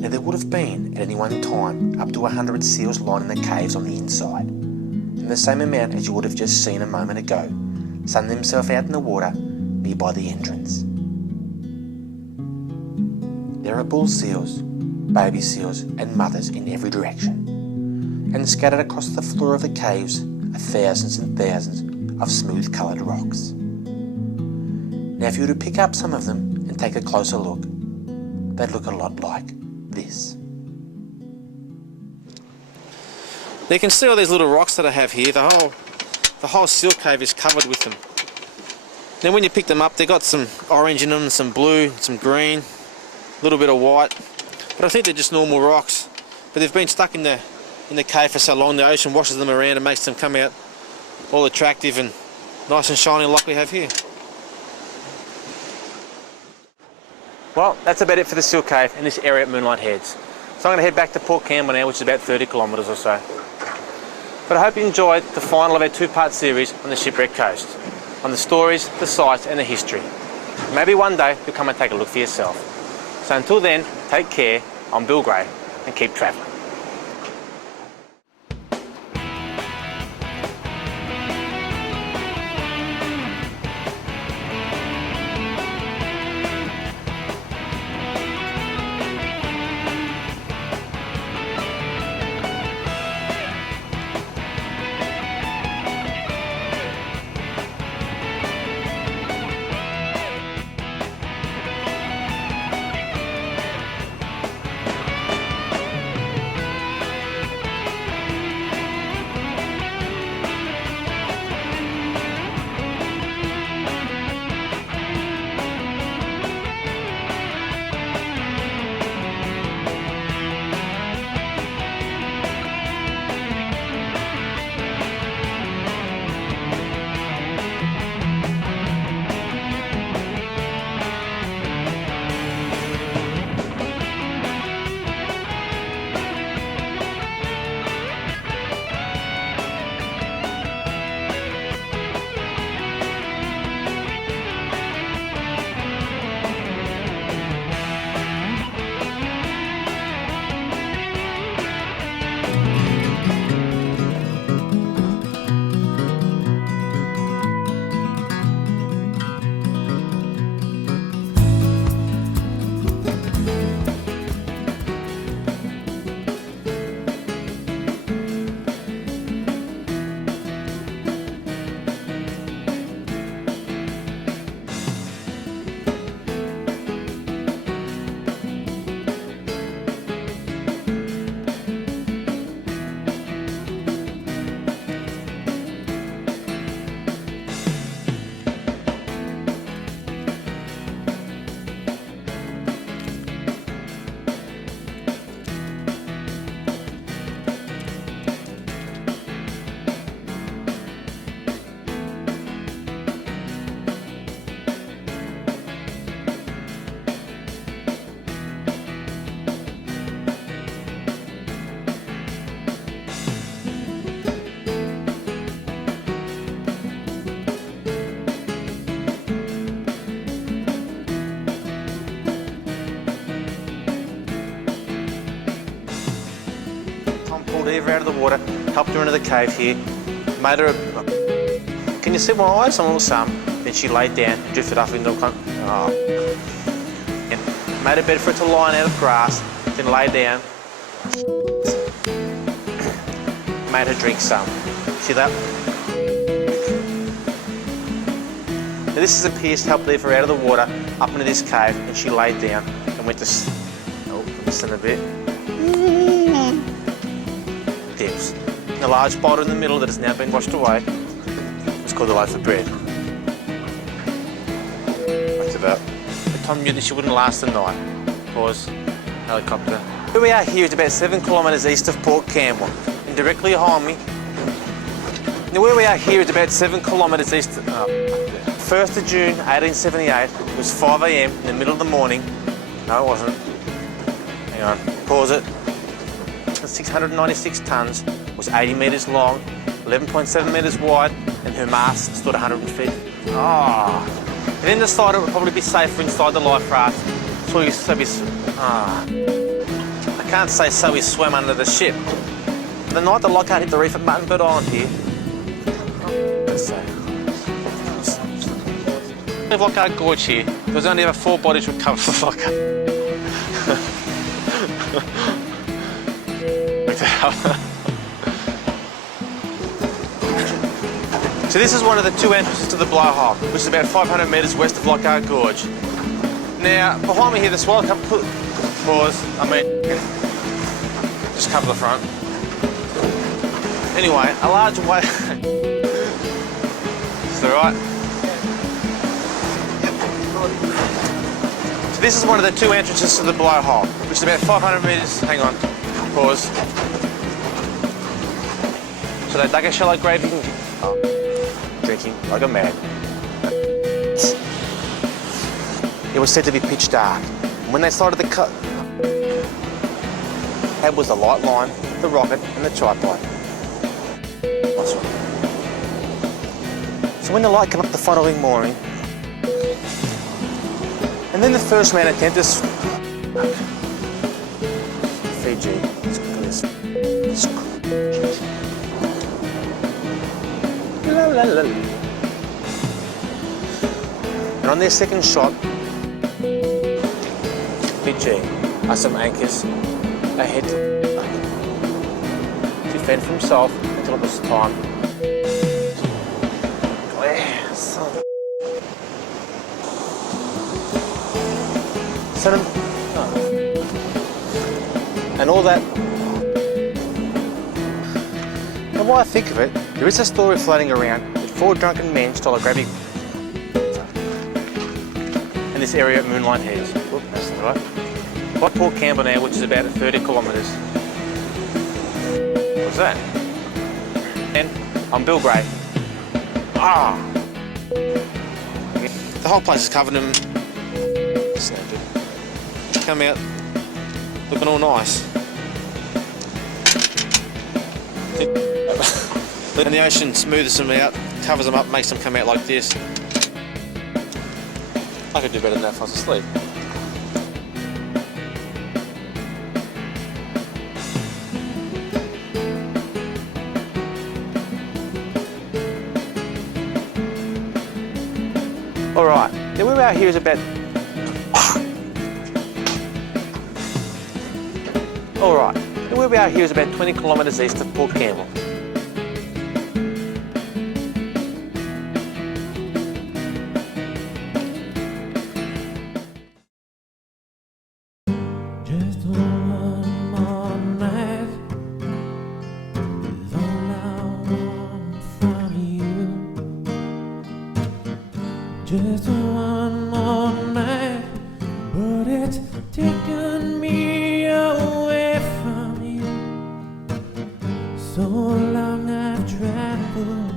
Now there would have been at any one time up to 100 seals lining the caves on the inside, and the same amount as you would have just seen a moment ago sun themselves out in the water nearby the entrance. There are bull seals, baby seals and mothers in every direction, and scattered across the floor of the caves are thousands and thousands of smooth coloured rocks. Now if you were to pick up some of them and take a closer look, they'd look a lot like this. Now you can see all these little rocks that I have here. The whole seal cave is covered with them. Now when you pick them up, they've got some orange in them, some blue, some green, a little bit of white, but I think they're just normal rocks. But they've been stuck in the cave for so long, the ocean washes them around and makes them come out all attractive and nice and shiny like we have here. Well, that's about it for the seal cave in this area at Moonlight Heads. So I'm going to head back to Port Campbell now, which is about 30 kilometres or so. But I hope you enjoyed the final of our two-part series on the Shipwreck Coast, on the stories, the sights and the history. Maybe one day you'll come and take a look for yourself. So until then, take care, I'm Bill Gray, and keep travelling. lever her out of the water, helped her into the cave here, made her a... Can you see my eyes? A little some. Then she laid down, drifted up into a... and made a bed for it to lie out of grass, then lay down. Made her drink some. See that? Now this is a piece to help leave her out of the water, up into this cave, and she laid down and went to... Oh, listen a bit. Dips. A large boulder in the middle that has now been washed away. It's called the loaf of bread. Back to that. Tom knew that she wouldn't last the night. Pause. Helicopter. Where we are here is about 7 kilometres east of Port Campbell, and directly behind me. Now where we are here is about 7 kilometres east of... 1st of June 1878, it was 5 AM in the middle of the morning. No, it wasn't. Hang on, pause it. 696 tonnes, was 80 metres long, 11.7 metres wide, and her mast stood 100 feet. Ah. And then decided it would probably be safer inside the life raft. I can't say so he swam under the ship. The night the Loch Ard hit the reef at Muttonbird Island here, let's say, Loch Ard Gorge here, there was only ever 4 bodies recovered for Loch Ard. So this is one of the 2 entrances to the blowhole, which is about 500 metres west of Loch Ard Gorge. Now, behind me here, the swell cup, pause, just cover the front. Anyway, a large wave, is that right? So this is one of the 2 entrances to the blowhole, which is about 500 metres, hang on, pause. So they dug a shallow grave, drinking like a man. It was said to be pitch dark. When they started the cut, that was the light line, the rocket, and the tripod. Nice one. So when the light came up the following morning, and then the first man attempted Fiji. La, la, la. And on their second shot, Fiji are some anchors ahead to fend for himself until it was time. And all that. And while I think of it, there is a story floating around that 4 drunken men stole a gravy in this area at Moonlight Heads. Whoop, that's not right. By Port Campbell now, which is about 30 kilometres. What's that? And I'm Bill Gray. Ah! The whole place is covered in... Come out looking all nice. And the ocean smooths them out, covers them up, makes them come out like this. I could do better than that if I was asleep. Alright, now where we are here is about... Alright, now where we are here is about 20 kilometres east of Port Campbell. Just one more night is all I want from you. Just one more night, but it's taken me away from you. So long I've traveled,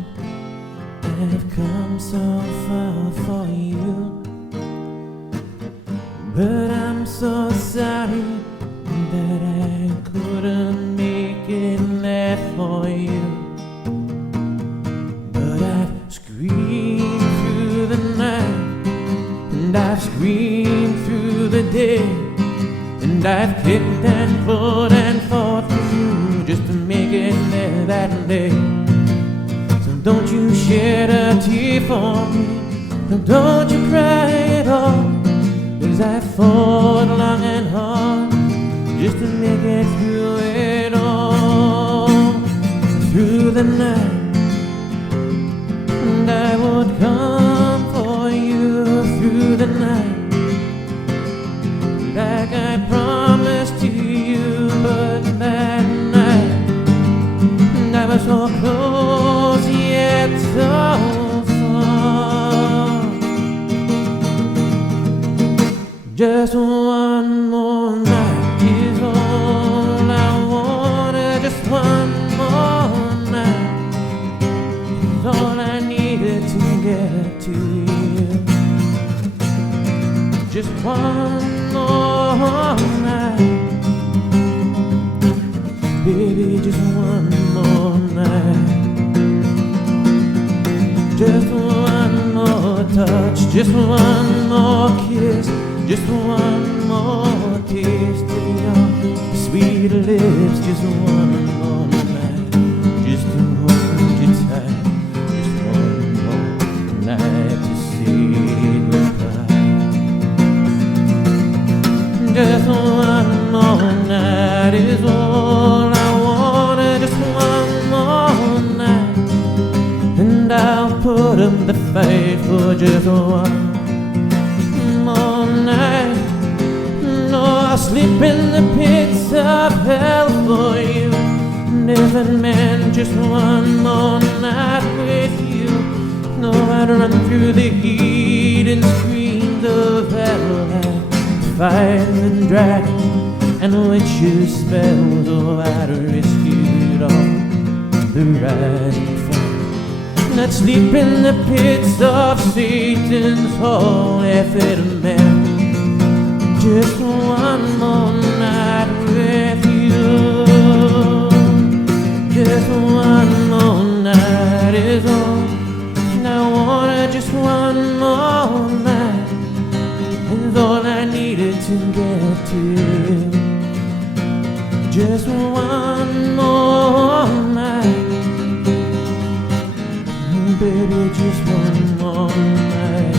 I've come so far for you. But I'm so sorry that I couldn't make it there for you. But I've screamed through the night, and I've screamed through the day, and I've kicked and pulled and fought for you just to make day. So don't you shed a tear for me, no, don't you cry at all, 'cause I fought long and hard just to make it through it all. Through the night, and I would come for you through the night, like I promised to you. But that night, and I was so close yet so far. Just one more night is all I wanted. Just one more night is all I needed to get to you. Just one more night, baby, just one more night. Just one more touch, just one more kiss, just one more taste of your sweet lips. Just one more night, just to hold you tight. Just one more night to say goodbye. Just one more night is all I wanted. Just one more night, and I'll put up the fight for just one more night. No, I'll sleep in the pits of hell for you. And if it meant just one more night with you, no, I'd run through the heat and screams of hell, fighting the dragons and witches' spells. Oh, I'd risk it all, the rising fall. And I'd sleep in the pits of Satan's hall if it meant just one more night with you. Just one more night is all, and I wanted just one more night. It's all I needed to get to you. Just one more night, baby, just one more night.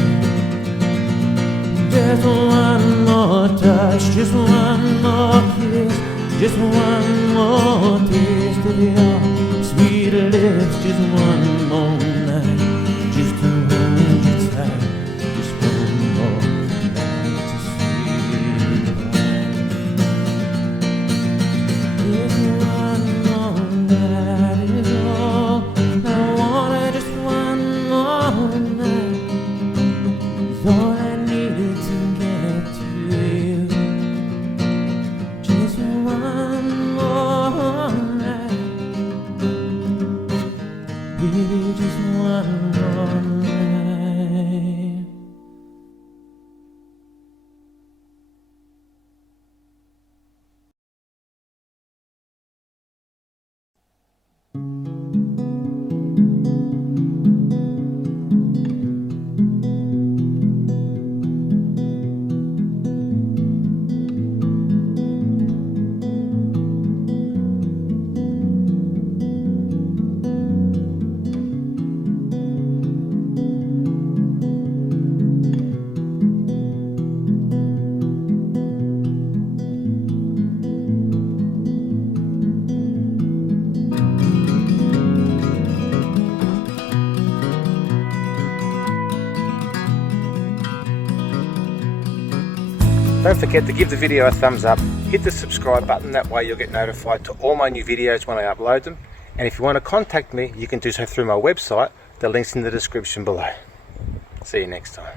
Just one more touch, just one more kiss, just one more taste of your sweet lips. Just one more night, just to hold you tight. Just one more night to say goodbye. Just one more night is all I wanted. Just one more night is all I needed to get to you. Just one more night, baby, just one more night. Don't forget to give the video a thumbs up, hit the subscribe button, that way you'll get notified to all my new videos when I upload them. And if you want to contact me, you can do so through my website, the link's in the description below. See you next time.